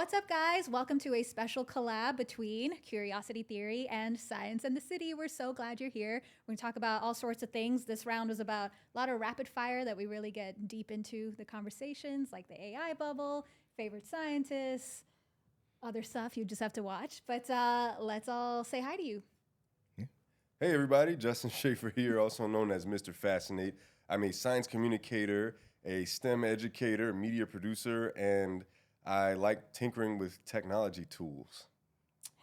What's up, guys? Welcome to a special collab between Curiosity Theory and Science and the City. We're so glad you're here. We're going to talk about all sorts of things. This round was about a lot of rapid fire that we really get deep into the conversations, like the AI bubble, favorite scientists, other stuff you just have to watch. But let's all say hi to you. Hey everybody, Justin Schaefer here, also known as Mr. Fascinate. I'm a science communicator, a STEM educator, media producer, and I like tinkering with technology tools.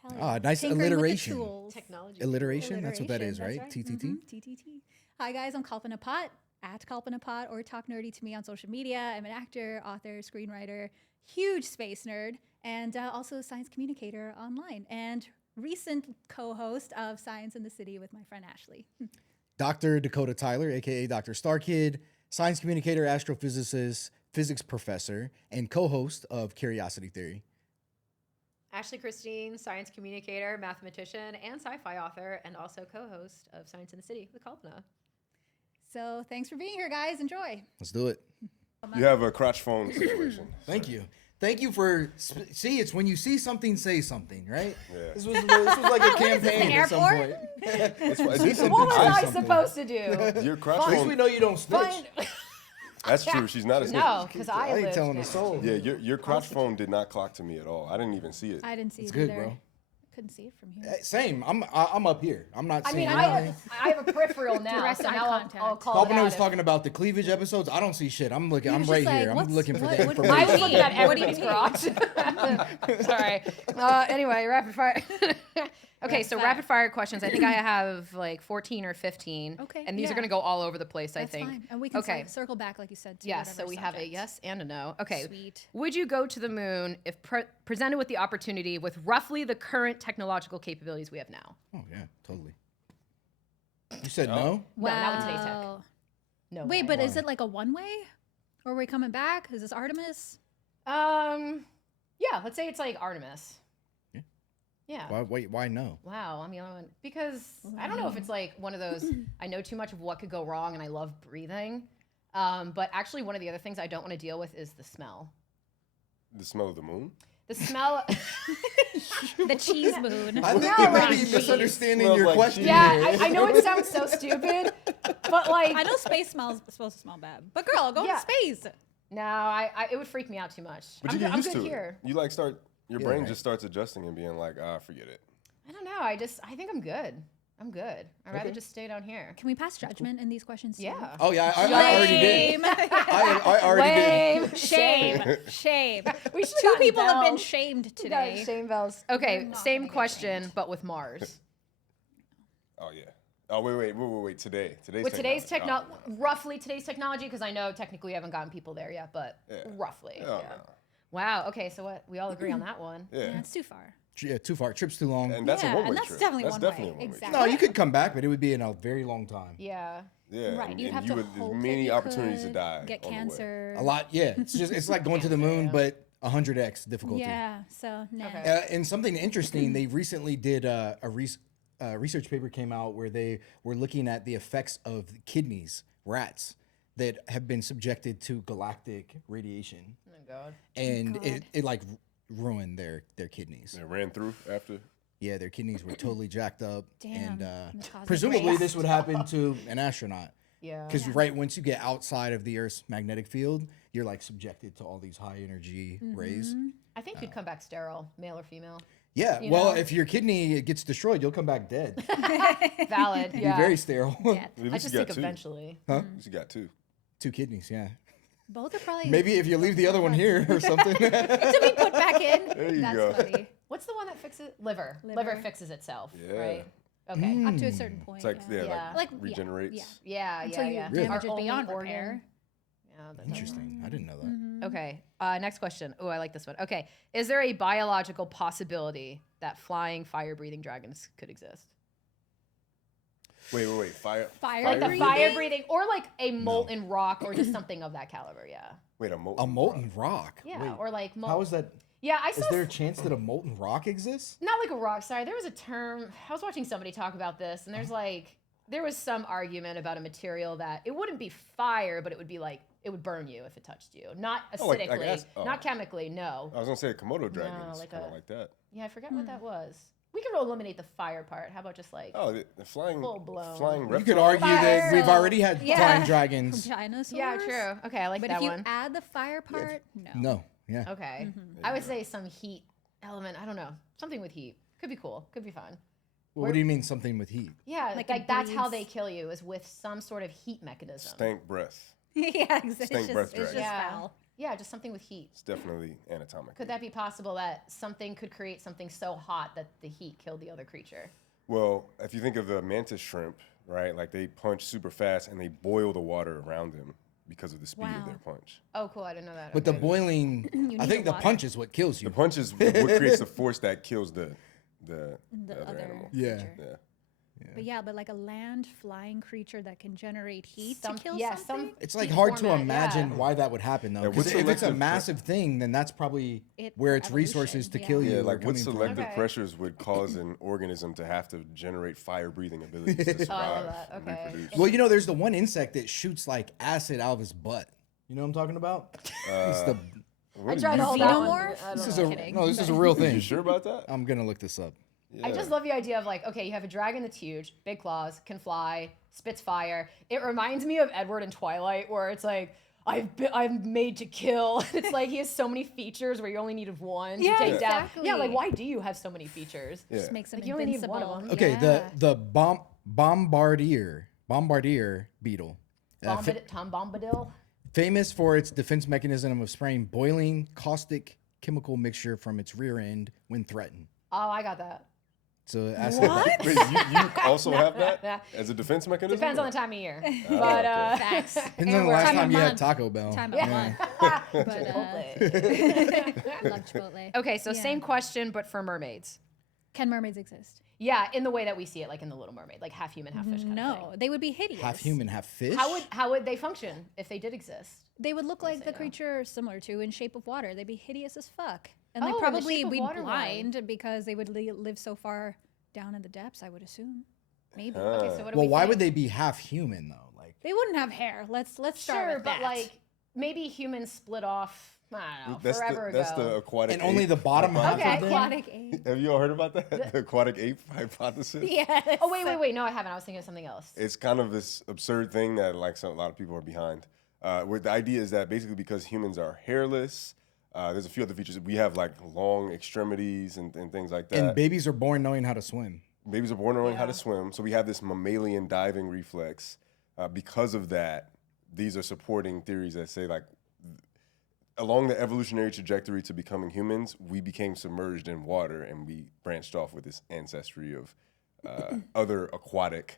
Hell yeah. Ah, nice Tinkering with the alliteration. tools. Technology. Alliteration, that's what that is, That's right? TTT. TTT. Hi, guys. I'm Kalpana Pot, at Kalpana Pot, or talk nerdy to me on social media. I'm an actor, author, screenwriter, huge space nerd, and also a science communicator online, and recent co-host of Science in the City with my friend Ashley. Dr. Dakota Tyler, aka Dr. Star Kid, science communicator, astrophysicist, physics professor, and co-host of Curiosity Theory. Ashley Christine, science communicator, mathematician, and sci-fi author, and also co-host of Science in the City with Kalpana. So thanks for being here, guys. Enjoy. Let's do it. You have a crotch phone situation. Thank you. Thank you for, see, it's when you see something, say something, right? Yeah. This was like a campaign at some point. It's See decent. something, What was say I something. supposed to do? Your crotch At least we phone. know you don't snitch. Find- That's true. She's not a snitch. no, because I I ain't lived telling a next soul. to- Yeah, your crotch phone did not clock to me at all. I didn't even see it. I didn't see It's it good, either. bro. Couldn't see it from here. Same. I'm up here. I'm not I seeing mean, anything. I have a peripheral now, Direct so eye now I'll contact. call it Kalpana out was if- talking about the cleavage episodes. I don't see shit. I'm looking. I'm was right just like, here. I'm what's- looking for what- the what- information. I was looking at What do you everybody's mean? crotch. Sorry. Anyway, rapid fire. Okay, so fire. rapid fire questions. I think I have like 14 or 15. Okay, And these yeah. are going to go all over the place, That's I think. fine. And we can Okay. circle back, like you said, to Yes, whatever so we have a subject. yes and a no. Okay. Sweet. Would you go to the moon if presented with the opportunity with roughly the current technological capabilities we have now? Oh yeah, totally. You said no? Well, not with today's tech. Wow. No. Wait, way. but is it like a one-way? Or are we coming back? Is this Artemis? Yeah, let's say it's like Artemis. Yeah. Yeah. Why no? Wow. I mean, because I don't know if it's like one of those, I know too much of what could go wrong and I love breathing. But actually, one of the other things I don't want to deal with is the smell. The smell of the moon. The smell. The cheese moon. I think No, you may like be cheese. misunderstanding Smells your like question. cheese. Yeah, here. I know it sounds so stupid, but like, I know space smells supposed to smell bad. But girl, go Yeah. to space. no, I it would freak me out too much. But you get I'm used good to here. it. You like your Yeah, brain right. just starts adjusting and being like, forget it. I don't know. I think I'm good. I'm good. I'd rather Okay. just stay down here. Can we pass judgment in these questions? too? Yeah. Oh yeah, I already did. Shame. I already did. Lame. Shame. Shame. We should Two gotten people have been bells. shamed We got today. shame bells. Okay, not same gonna get question, shamed. but with Mars. Oh yeah. Oh wait. Today's With today's technology. roughly today's technology, because I know technically we haven't gotten people there yet, but Yeah. roughly. Oh, yeah. no. Wow. Okay, so what? We all agree on that one. Yeah. Yeah, it's too far. Yeah, too far. Trip's too long. And that's Yeah, a one-way and that's trip. definitely that's one definitely way. a one-way Exactly. No, you could come back, but it would be in a very long time. Yeah. trip. Yeah. Right. And, You'd and have you to would hope there's that many you opportunities to could die. Get on the way. cancer. A lot, yeah. It's like going to the moon, but 100x difficulty. Yeah. So nah. Okay. And something interesting, they recently did a research paper came out where they were looking at the effects of kidneys, rats, that have been subjected to galactic radiation, Oh my God. and God. it like ruined their kidneys. It ran through after. Yeah, their kidneys were totally jacked up, Damn, and the cosmic presumably rays. this would happen to an astronaut. Yeah. Because right once you get outside of the Earth's magnetic field, you're like subjected to all these high energy rays. I think you'd come back sterile, male or female. Yeah, You well, know? if your kidney gets destroyed, you'll come back dead. Valid. Be Yeah. very sterile. Yeah. At I least just you think got two. eventually. Huh? At least you got two. 2 kidneys, yeah. Both are probably Maybe if you leave the other one here or something. to be put back in. There you That's go. funny. What's the one that fixes liver? Liver. Fixes itself, Yeah. right? Okay. Up to a certain point. It's like yeah. yeah, Yeah. like, Like, regenerates. yeah. Yeah, Until yeah, you yeah. Really? damage it Our beyond only organ. repair. Yeah, that's Interesting. I didn't know that. Mm-hmm. Okay. Next question. Oh, I like this one. Okay. Is there a biological possibility that flying, fire-breathing dragons could exist? Wait. Fire. Fire Like the breathing? fire-breathing, or like a molten rock, or just something of that caliber. Yeah. Wait, A molten rock. Yeah. Wait, Or like how is that? Yeah, I Is saw. there a chance that a molten rock exists? Not like a rock. Sorry, there was a term. I was watching somebody talk about this, and there's like there was some argument about a material that it wouldn't be fire, but it would be like it would burn you if it touched you. Not Oh, like acidically, not chemically, no. I was gonna say a Komodo dragon is like kind of a- like that. Yeah, I forgot what that was. We can eliminate the fire part. How about just like Oh, the flying Full-blown. flying You could reptile. argue that we've Fire. already had Yeah. flying dragons. Dinosaurs. Yeah, true. Okay, I like But that if you one. add the fire part, no. No, yeah. Okay. I would say some heat element. I don't know. Something with heat. Could be cool. Could be fun. Well, what do you mean something with heat? Yeah, Like like, it that's how breathes. they kill you is with some sort of heat mechanism. Stank breath. Yeah, it's Stank just, breath it's just dragon. Yeah. foul. Yeah, just something with heat. It's definitely anatomic. Could that be possible that something could create something so hot that the heat killed the other creature? Well, if you think of the mantis shrimp, right? Like they punch super fast and they boil the water around them because of the speed of Wow. their punch. Oh, cool. I didn't know that. But the Okay. boiling, I need think the the water. punch is what kills you. The punch is what creates the force that kills the The other other animal. Yeah. creature. Yeah. But like a land flying creature that can generate heat Some- to kill yeah, something. It's like heat hard to format, imagine yeah. why that would happen though. Yeah, Because what's if it's a selective massive thing, then that's probably where its resources evolution, to yeah. kill you. Yeah, are like what coming from. selective Okay. pressures would cause an organism to have to generate fire-breathing abilities to survive Oh, I love that. and Okay. reproduce? Well, you know, there's the one insect that shoots like acid out of his butt. You know what I'm talking about? It's the, What I did tried you to hold say? that one. Xenomorph? I this don't is know. a kidding, no. This is a but- real You thing. sure about that? I'm gonna look this up. I just Yeah. love the idea of like, okay, you have a dragon that's huge, big claws, can fly, spits fire. It reminds me of Edward in Twilight, where it's like, I'm made to kill. It's like he has so many features where you only need one Yeah, to take down. exactly. Yeah, like why do you have so many features? Yeah. Just makes them Like, you only need invincible. one of them. Okay, Yeah. the bombardier beetle, Tom Bombadil. famous for its defense mechanism of spraying boiling caustic chemical mixture from its rear end when threatened. Oh, I got that. So acid. What? Wait, you also have that as a defense mechanism? Depends on the time of year. Oh, But okay. Facts. Depends on And the we're last time time of you had month. Taco Bell. Time of Yeah. month. But, love Chipotle. Okay, so Yeah. same question, but for mermaids. Can mermaids exist? Yeah, in the way that we see it, like in the Little Mermaid, like half human, half fish. Kind of No, thing. they would be hideous. Half human, half fish. How would they function if they did exist? They would look like say the no. creature similar to in Shape of Water. They'd be hideous as fuck, and Oh, they'd in The probably Shape of be Water one. blind because they would live so far down in the depths. I would assume. Maybe Okay, so what do Well, we why think? would they be half human though? Like, they wouldn't have hair. Let's start Sure, with but that. like maybe humans split off. I don't know, That's forever the, that's ago. the aquatic and only ape the bottom half Okay, of them. aquatic ape. Have you all heard about that? The aquatic ape hypothesis? Yes. Oh wait, no, I haven't. I was thinking of something else. It's kind of this absurd thing that like a lot of people are behind. Where the idea is that basically because humans are hairless, there's a few other features. We have like long extremities and things like that. And babies are born knowing how to swim. Babies are born knowing how Yeah. to swim, so we have this mammalian diving reflex. Because of that, these are supporting theories that say like along the evolutionary trajectory to becoming humans, we became submerged in water and we branched off with this ancestry of other aquatic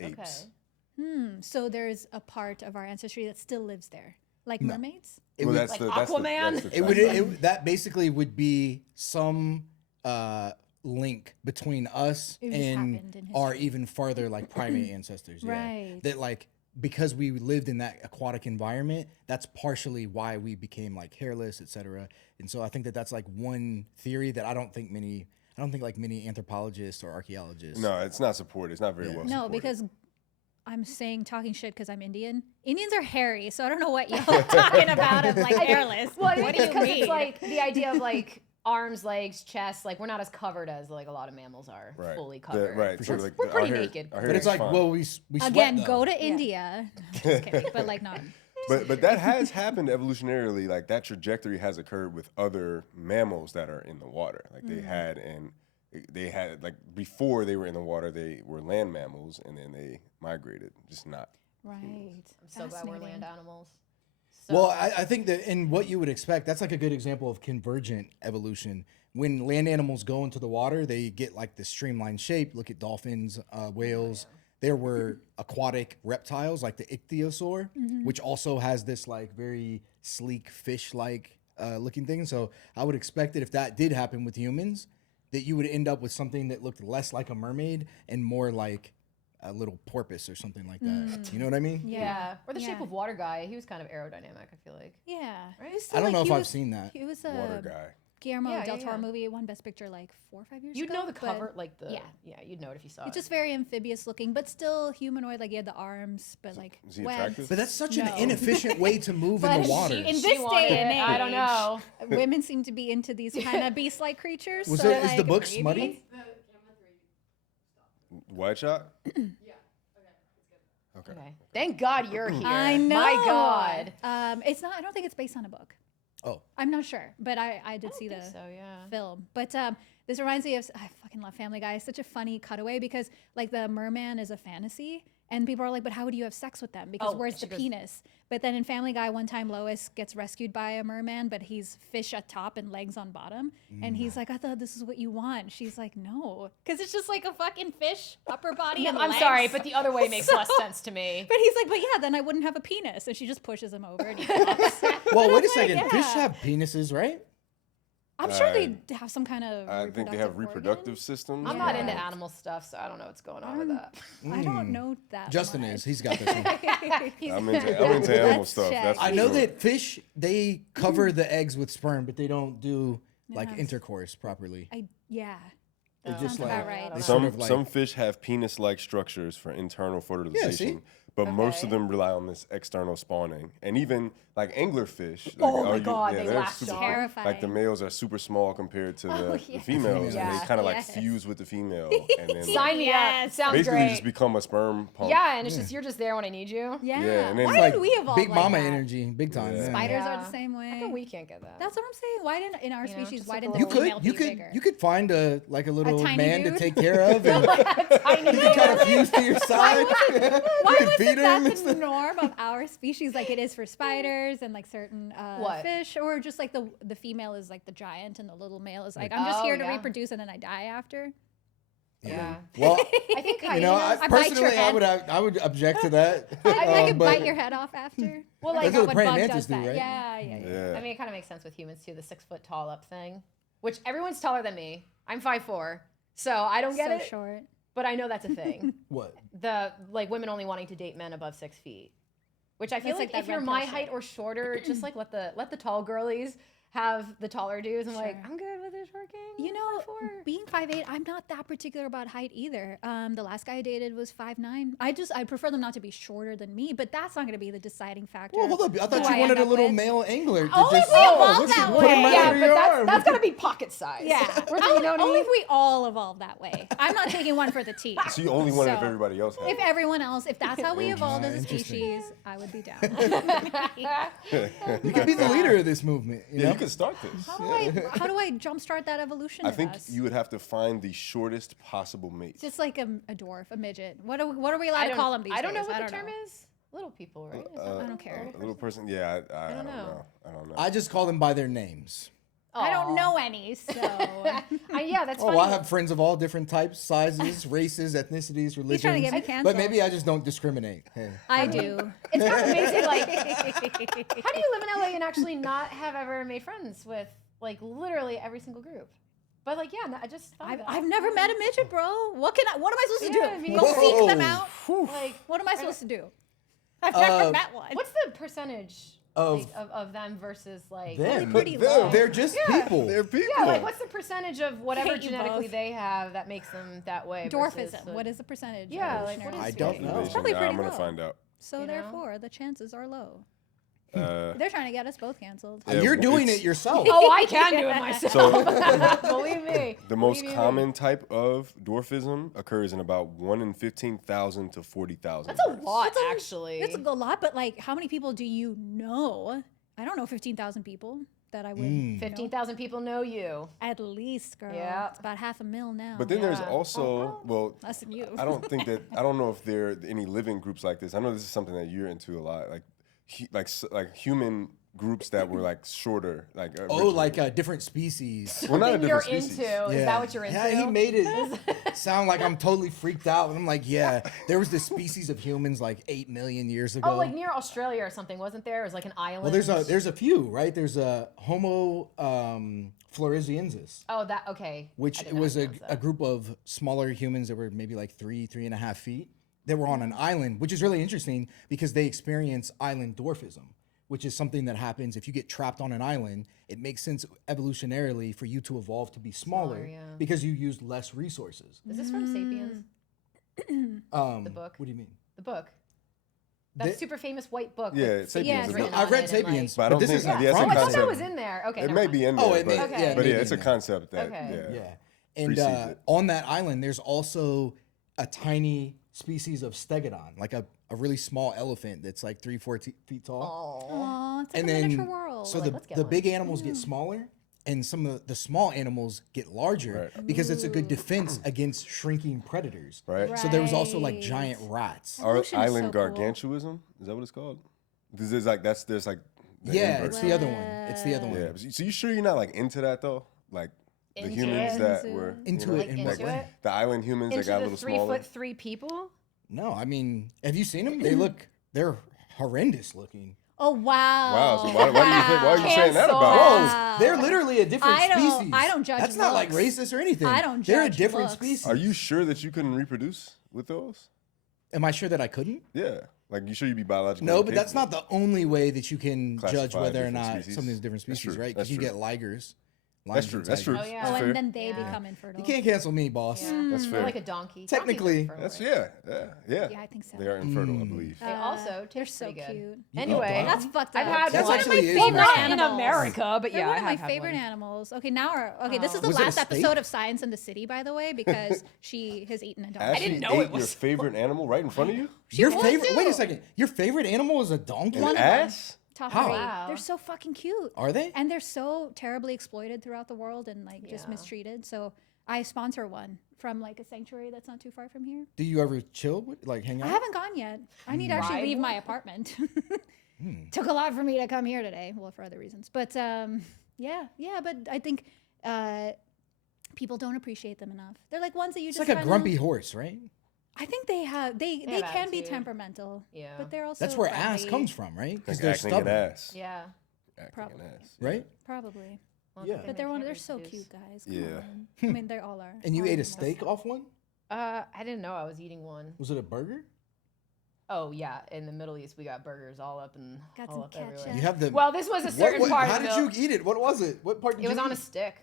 apes. So there's a part of our ancestry that still lives there, like mermaids. Well, would- that's Like the that's the- Aquaman? that's the It would fact. that basically would be some link between us It just and happened in our history. even farther like primate ancestors. Yeah. Right. That like because we lived in that aquatic environment, that's partially why we became like hairless, etc. And so I think that that's like one theory that I don't think like many anthropologists or archaeologists. No, it's not supported. It's not very well No, supported. because I'm talking shit because I'm Indian. Indians are hairy, so I don't know what y'all are talking about of like hairless. Well, what do you because mean? it's like the idea of like arms, legs, chest. Like we're not as covered as like a lot of mammals are, right. fully The- covered. right. sure. like, We're our pretty hair- naked. our hair But it's is like, fine. well, we sweat, Again, though. go to India. Just kidding, but like not. But that has happened evolutionarily. Like that trajectory has occurred with other mammals that are in the water. Like they had like before they were in the water, they were land mammals, and then they migrated. Just not. Right. I'm so glad we're land Fascinating. animals. So, Well, I think that in what you would expect, that's like a good example of convergent evolution. When land animals go into the water, they get like this streamlined shape. Look at dolphins, whales. There were aquatic reptiles like the ichthyosaur, which also has this like very sleek fish-like looking thing. So I would expect that if that did happen with humans, that you would end up with something that looked less like a mermaid and more like a little porpoise or something like that. You know what I mean? yeah. Or the Shape Yeah. of Water guy. He was kind of aerrodynamic. I feel like. Yeah. Right? He was I don't know like- if he I've was- seen that. He was Water a guy. Guillermo Yeah, del yeah, Toro yeah. movie. It won Best Picture like 4 or 5 years You'd ago. know the but cover, like the yeah. you'd know it if you saw It's it. just very amphibious looking, but still humanoid. Like he had the arms, but like Is he webbed. attractive? But that's such an No. inefficient way to move in But the waters. in this She wanted day and it. age, I don't know. women seem to be into these kind of beast-like creatures. Was so it- is the like, book maybe- smutty? White shot? Okay. Okay. Thank God you're here. I know. My God. It's not. I don't think it's based on a book. Oh, I'm not sure, but I did see the So yeah. film. But this reminds me of I fucking love Family Guy. It's such a funny cutaway because like the merman is a fantasy, and people are like, but how would you have sex with them? Because Oh, where's she the goes- penis? But then in Family Guy, one time Lois gets rescued by a merman, but he's fish at top and legs on bottom, and he's like, I thought this is what you want. She's like, no, because it's just like a fucking fish upper body. and I'm legs. sorry, but the other way makes less So- sense to me. But he's like, but yeah, then I wouldn't have a penis. And she just pushes him over and he flops. well, wait a like, second. Fish yeah. have penises, right? I'm sure they have some kind of. I think they have reproductive organ. systems. I'm not Yeah. into animal stuff, so I don't know what's going on with that. I don't know that. Justin much. is. He's got this one. I'm into animal Let's stuff. check. That's I for know sure. that fish, they cover the eggs with sperm, but they don't do like Yes. intercourse properly. Yeah. They That just sounds about like right. they Some sort of like some fish have penis-like structures for internal fertilization, but most of Okay. them rely on this external spawning. And even like anglerfish, like, Oh my God, they they're latch super, on. Terrifying. like the males are super small compared to the yeah. females, and Yeah. they kind of like Yes. fuse with the female, and then Sign me up. Yes. Sounds basically great. just become a sperm pump. Yeah, and it's just you're just there when I need you. Yeah. Yeah, and then Why like did we evolve big like mama that? energy, big time. Yeah. Yeah. Spiders are Yeah. the same way. How come we can't get that? That's what I'm saying. Why didn't in our You know, species? just Why like didn't a the You could, female you be could, bigger? you could find a little tiny man dude? to take care of, and Tiny you kind of fuse to your side. Why you can wasn't feed that him. and the stuff. norm of our species, like it is for spiders and like certain What? fish, or just like the female is like the giant and the little male is like I'm just Oh, here to yeah. reproduce and then I die after. Yeah. Well, I think you know, hyenas- I bite your personally, head. I would object to that. I could but bite your head off after. Well, That's like what what praying bug mantis does do, that. right? Yeah. Yeah. I mean, it kind of makes sense with humans too. The 6 foot tall up thing, which everyone's taller than me. I'm 5'4", so I don't get So it. short. But I know that's a thing. What? The like women only wanting to date men above 6 feet, which I feel That's like like that if you're red my pill height shit. or shorter, just like let the tall girlies have the taller dudes. I'm like, Sure. I'm good with this working. You know, 5'4". being 5'8", I'm not that particular about height either. The last guy I dated was 5'9". I prefer them not to be shorter than me, but that's not going to be the deciding factor. Well, hold up. I thought who you wanted end a up little with. male angler. To Only just, if we evolve let's that just put him way. right Yeah, under but your that's arm. gotta be pocket size. Yeah, We're you know what I only mean? if we all evolve that way. I'm not taking one for the team. So you only want it if So, everybody else has If it. everyone else, if that's how we evolved as a Interesting. species, I would be down. You could be the leader of this movement. You Yeah, know? you could start this. How do I jumpstart that evolution I of think us? you would have to find the shortest possible mate. Just like a dwarf, a midget. What are we allowed I to don't- call them these I don't know days? what the term is. Little people, right? Is that- I don't care. A little person, yeah, I don't know. know. I don't know. I just call them by their names. I don't Aw. know any, so Yeah, that's Oh, funny. I have friends of all different types, sizes, races, ethnicities, religions. he's trying to get me canceled. but maybe I just don't discriminate. Hey. I do. It's kind of amazing. Like, how do you live in LA and actually not have ever made friends with like literally every single group? But like, yeah, no, I just thought of that. I've never met a midget, bro. What am I supposed to Yeah, do? me Go neither. seek them out? like, What am I supposed to do? I've never met one. what's the percentage Of of them versus like? them. pretty Them. low. They're just people. They're people. Yeah, like what's the percentage of whatever Hate you genetically both. they have that makes them that way? versus, Dwarfism. like- What is the percentage? Yeah, like, what evolutionarily is I don't speaking? know. It's probably pretty I'm gonna low. find out. So You know? therefore, the chances are low. Uh, They're trying to get us both canceled. Yeah, You're doing it's- it yourself. Oh, I can do it myself. So Believe me. the most Believe you me. common type of dwarfism occurs in about 1 in 15,000 to 40,000. That's a lot, That's a- actually. It's a lot, but like, how many people do you know? I don't know 15,000 people that I would. know. 15,000 people know you. At least, girl. Yeah. It's about 500,000 now. But then there's Yeah. also, well, Less than you. I don't know if there are any living groups like this. I know this is something that you're into a lot, like human groups that were like shorter, like Oh, originally. like different species. well, not a Something you're different species. into. Is that what you're into? Yeah, he made it sound like I'm totally freaked out. And I'm like, yeah, there was this species of humans like 8 million years ago. Oh, like near Australia or something, wasn't there? It was like an island. well, there's a few, right? There's a Homo floresiensis, Oh, that okay. which I did it not was a pronounce that. group of smaller humans that were maybe like 3.5 feet. They were on an island, which is really interesting because they experience island dwarfism, which is something that happens if you get trapped on an island. It makes sense evolutionarily for you to evolve to be smaller yeah. because you use less resources. Is this from Sapiens? The book. What do you mean? The book. That Thi- super famous white book. Yeah, with Sapiens Sapiens is written not- I've on read it and, like- Sapiens, But I but don't this think- is not yeah, it's a from Oh, I thought concept. that Sapiens. was in there. Okay, It never may mind. be in Oh, there, it may- but, yeah, it but may yeah, be it's a in there. concept that Okay. Yeah. And precedes it. on that island, there's also a tiny species of stegodon, like a really small elephant that's like 3-4 feet tall. Oh. Aw, it's like And a then, miniature world. so Like, let's the get one. big animals get smaller, and some of the small animals get larger Right. because it's a good defense against shrinking predators. right? So there was also like Right. giant rats. Our Evolution is island so cool. gargantuism, is that what it's called? This is like there's like the Yeah, inverse. it's the other one. It's the other one. Yeah, so you sure you're not like into that though? Like the Into humans it? that Into were it. Into you know, it in Like what way? into it? the island humans that Into got a the little smaller. 3'3" people? No, I mean, have you seen them? They're horrendous looking. Oh wow! Wow, so why do you think? Why are you saying that Cancel. about Whoa, us? Wow. they're literally a different I don't- species. I don't judge That's not like looks. racist or anything. I don't They're a judge different looks. species. Are you sure that you couldn't reproduce with those? Am I sure that I couldn't? Yeah, like you sure you'd be biologically? No, but that's capable? not the only way that you can Classify judge whether or different not species. something's a different That's species, true. right? That's Because you true. get ligers. That's lions true. and That's true. tigers. Oh, yeah. That's Oh, fair. and then they Yeah. become infertile. You can't cancel me, boss. Yeah. That's They're fair. like a donkey. Technically, Donkeys are That's infertile. yeah. Yeah, I think so. They are infertile, I Mm. believe. They also they're taste so pretty good. cute. Anyway, wow. That's fucked up. I've had That's one. actually is Well, nice. not in animals. America, but They're yeah, one I of my have had favorite one. animals. Okay, now okay, this is the Was it a last steak? episode of Science in the City, by the way, because she has eaten a donkey. Ashley didn't know ate it was- your favorite animal right in front of you. your would favorite. too. Wait a second. Your favorite animal is a donkey. One An of them. ass? Top How? 3. Wow. They're so fucking cute. Are they? And they're so terribly exploited throughout the world and like just Yeah. mistreated. So I sponsor one from like a sanctuary that's not too far from here. Do you ever chill with, like, hang out? I haven't gone yet. I need to actually Ride leave my one? apartment. Took a lot for me to come here today. Well, for other reasons, but yeah. But I think people don't appreciate them enough. They're like ones that you It's just like a kinda- grumpy horse, right? I think they have they have can be attitude. temperamental. Yeah. but they're also That's where ass friendly. comes from, right? Because Like they're acting an stubborn, ass. Yeah. Acting Probably. an ass. right? Probably. Well, Yeah. something But they can't they're so reproduce. cute, guys. Come Yeah. on. I mean, they all are. And you all ate a animals. steak off one? I didn't know I was eating one. Was it a burger? Oh yeah, in the Middle East we got burgers all up and Got all some up everywhere. ketchup. You have the. Well, this was a certain part. How of did the- you eat it? What was it? What part did It you was on a eat? stick.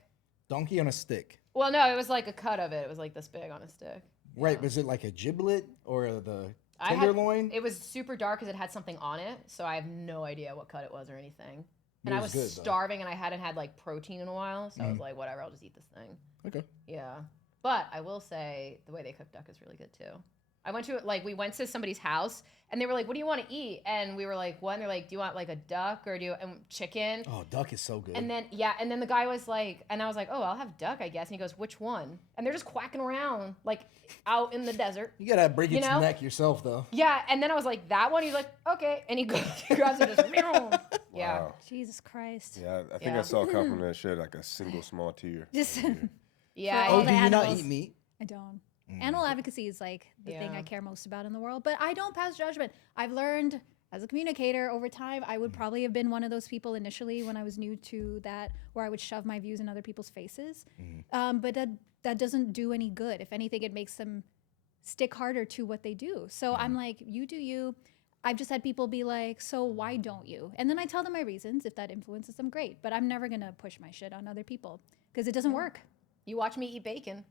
Donkey on a stick. Well, no, it was like a cut of it. It was like this big on a stick. Right. Was it like a giblet or the I had- tenderloin? It was super dark because it had something on it, so I have no idea what cut it was or anything. And It I was was good, though. starving, and I hadn't had like protein in a while, so I was like, whatever, I'll just eat this thing. Okay. Yeah, but I will say the way they cook duck is really good too. I went to we went to somebody's house, and they were like, "What do you want to eat?" And we were like, "What?" And they're like, "Do you want like a duck or do you chicken?" Oh, duck is so good. And then the guy was like, and I was like, "Oh, I'll have duck, I guess." And he goes, "Which one?" And they're just quacking around like out in the desert. you gotta break you its know? neck yourself, though. Yeah, and then I was like, "That one?" He's like, "Okay," and he goes, he grabs it, just yeah. Wow. Jesus Christ. Yeah, I think I Yeah. saw a comment that shed like a single small tear. Just Yeah, all Oh, the do you not animals. eat meat? I don't. Animal advocacy is like the thing Yeah. I care most about in the world, but I don't pass judgment. I've learned as a communicator over time, I would probably have been one of those people initially when I was new to that, where I would shove my views in other people's faces. But that doesn't do any good. If anything, it makes them stick harder to what they do. So I'm like, you do you. I've just had people be like, so why don't you? And then I tell them my reasons. If that influences them, great. But I'm never going to push my shit on other people because it doesn't work. you watch me eat bacon.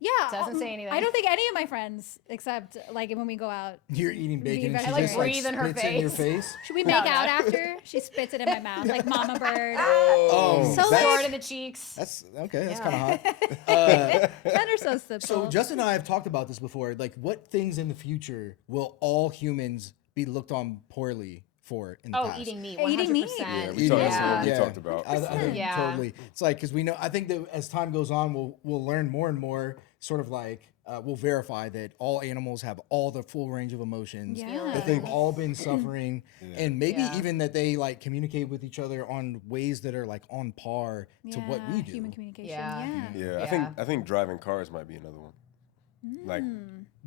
Yeah. Doesn't say anything. I don't think any of my friends, except like when we go out, You're eating bacon and she I, like, just like breathe in her spits in your face. face. should we make out after? She spits it in my mouth like Mama Bird. Oh, So that's, Sword in the cheeks. that's okay. That's Yeah. kind of hot. Men are so simple. So Justin and I have talked about this before. Like, what things in the future will all humans be looked on poorly for in the past? Eating meat. Eating meat. 100%. Yeah, Eating that's what we yeah. talked about. I think Yeah. totally. It's like because we know. I think that as time goes on, we'll learn more and more. Sort of like we'll verify that all animals have all the full range of emotions. Yeah. That they've all been suffering, and maybe Yeah. even that they like communicate with each other on ways that are like on par to what we do. Human communication. Yeah. Yeah. Yeah, I think driving cars might be another one. Like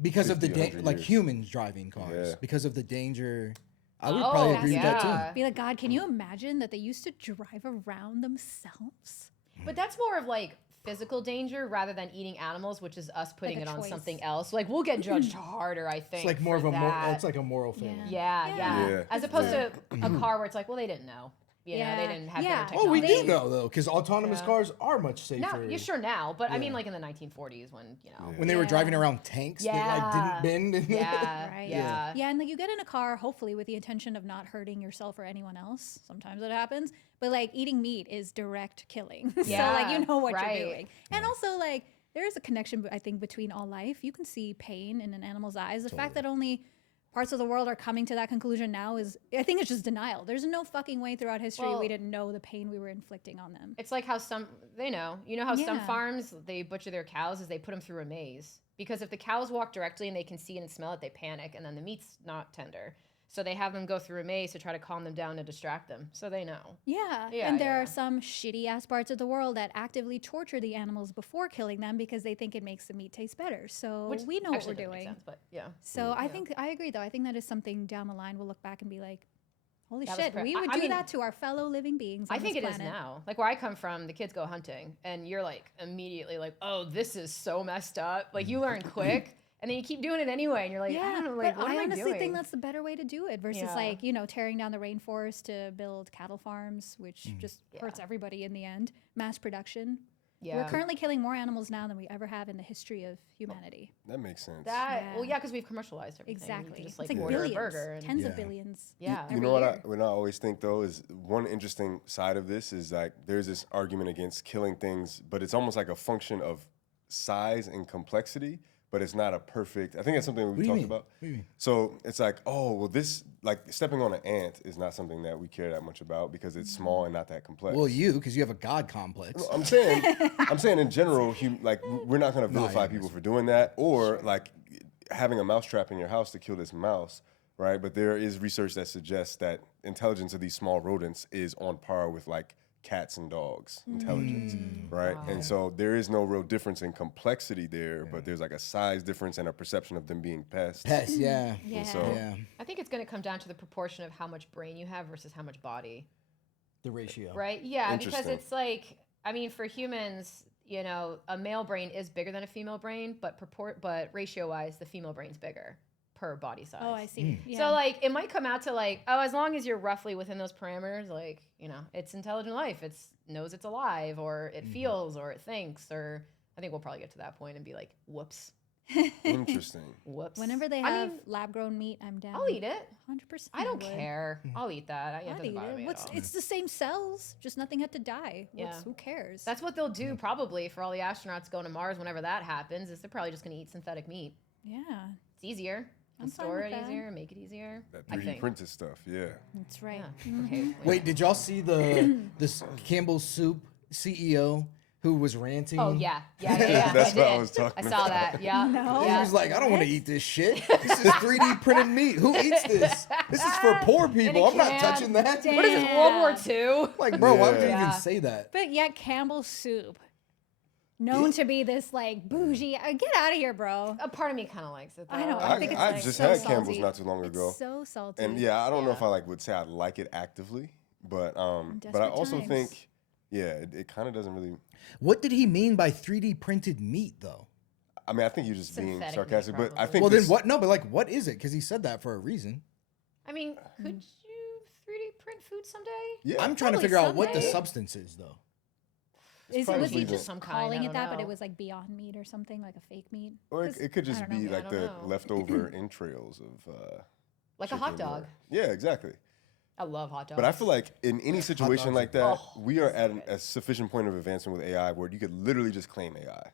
Because of the 50, 100 like years. humans driving cars. Yeah. Because of the danger. I would Oh, probably agree with that yeah. too. Be like, God, can you imagine that they used to drive around themselves? But that's more of like physical danger rather than eating animals, which is us putting a it on choice. something else. Like we'll get judged harder, I think. It's like more of for a that. it's like a moral failing. Yeah. Yeah. As opposed to a car where it's like, well, they didn't know. You know, they Yeah. didn't have Yeah. better Oh, we technology. do know though, because autonomous Yeah. cars are much safer. Now, you're sure now, but I mean, Yeah. like in the 1940s when, you know. When they were Yeah. driving around tanks that like didn't bend. Yeah. Right. Yeah. Yeah, and like you get in a car hopefully with the intention of not hurting yourself or anyone else. Sometimes it happens, but like eating meat is direct killing. So like you know what right. you're doing. And also like there is a connection I think between all life. You can see pain in an animal's eyes. The fact that only parts of the world are coming to that conclusion now is, I think it's just denial. There's no fucking way throughout history Well, we didn't know the pain we were inflicting on them. It's like how some, they know. You know how some Yeah. farms, they butcher their cows is they put them through a maze. Because if the cows walk directly and they can see and smell it, they panic, and then the meat's not tender. So they have them go through a maze to try to calm them down and distract them. So they know. Yeah. Yeah, And there yeah. are some shitty ass parts of the world that actively torture the animals before killing them because they think it makes the meat taste better. So Which we know what actually we're doesn't make doing. sense, but yeah. So I think I agree though. I think that is something down the line we'll look back and be like, holy That was shit, pre- we would I do mean, that to our fellow living beings. I on think this it is planet. now. Like where I come from, the kids go hunting, and you're like immediately like, oh, this is so messed up. Like you learn quick, and then you keep doing it anyway, and you're like, I Yeah, don't know, like but what I am I honestly doing? think that's the better way to do it versus Yeah. like, tearing down the rainforest to build cattle farms, which just hurts everybody in the end. Mass production. yeah. We're currently killing more animals now than we ever have in the history of humanity. That makes sense. Well, Yeah. yeah, because we've commercialized everything. You Exactly. can just It's like like order billions, a burger. And, tens Yeah. of billions. yeah. You every know year. what I always think though is one interesting side of this is like there's this argument against killing things, but it's almost like a function of size and complexity, but it's not a perfect. I think it's something What we do you talked mean? about. What do you mean? So it's like, oh well, this like stepping on an ant is not something that we care that much about because it's small and not that complex. Well, because you have a god complex. I'm saying in general, we're not going to vilify people for doing that, or like having a mousetrap in your house to kill this mouse, right? But there is research that suggests that intelligence of these small rodents is on par with like cats and dogs intelligence, right? And so there is no real difference in complexity there, but there's like a size difference and a perception of them being pests. Pests, yeah. Yeah. So Yeah. I think it's going to come down to the proportion of how much brain you have versus how much body. The ratio. Right? Yeah, because Interesting. it's like, I mean, for humans, a male brain is bigger than a female brain, but ratio-wise, the female brain's bigger per body size. Oh, I see. Yeah. So like, it might come out to like, oh, as long as you're roughly within those parameters, like, it's intelligent life. It knows it's alive, or it feels, or it thinks, or I think we'll probably get to that point and be like, whoops, interesting. whoops. Whenever they I have mean, lab-grown meat, I'm down. I'll eat it. 100%. I don't would. care. I'll eat that. It I'd doesn't eat bother it. me at all. It's the same cells, just nothing had to die. Yeah. Who cares? That's what they'll do probably for all the astronauts going to Mars whenever that happens, is they're probably just going to eat synthetic meat. yeah, It's easier. I'm And fine store with it that. easier, make it easier. That I 3D think. printed stuff, yeah. that's right. Yeah. Okay. Wait, did y'all see this Campbell's Soup CEO who was ranting? Oh yeah. That's I what I did. was talking I saw about. that. Yeah. No. He Yeah. was like, I don't want to eat this shit. This is 3D printed meat. Who eats this? This is for poor people. I'm not can. touching that. What is this, World War II? Like, bro, why would you Yeah. even say that? But yet Campbell's soup, known to be this like bougie. Get out of here, bro. A part of me kind of likes it. Though. I know. I think it's I like just so had Campbell's salty. not too long ago. It's so salty. And yeah, I don't know Yeah. if I would say I like it actively, but I desperate also times. think, it kind of doesn't really. What did he mean by 3D printed meat, though? I mean, I think you're just being Synthetic meat, sarcastic, but I probably. think Well, this, then what? No, but like, what is it? Because he said that for a reason. I mean, could you 3D print food someday? Yeah, I'm trying to Probably figure out what the someday. substance is, though. was probably he the- just Some kind, calling I it don't that, but know. it was like Beyond Meat or something, like a fake meat? or 'Cause it could I just don't be know. like I the don't know. leftover entrails of. Like a hot chicken or- dog. Yeah, exactly. I love hot dogs. But I feel like in any situation dogs like are that, Oh, we are so at good. a sufficient point of advancement with AI where you could literally just claim AI.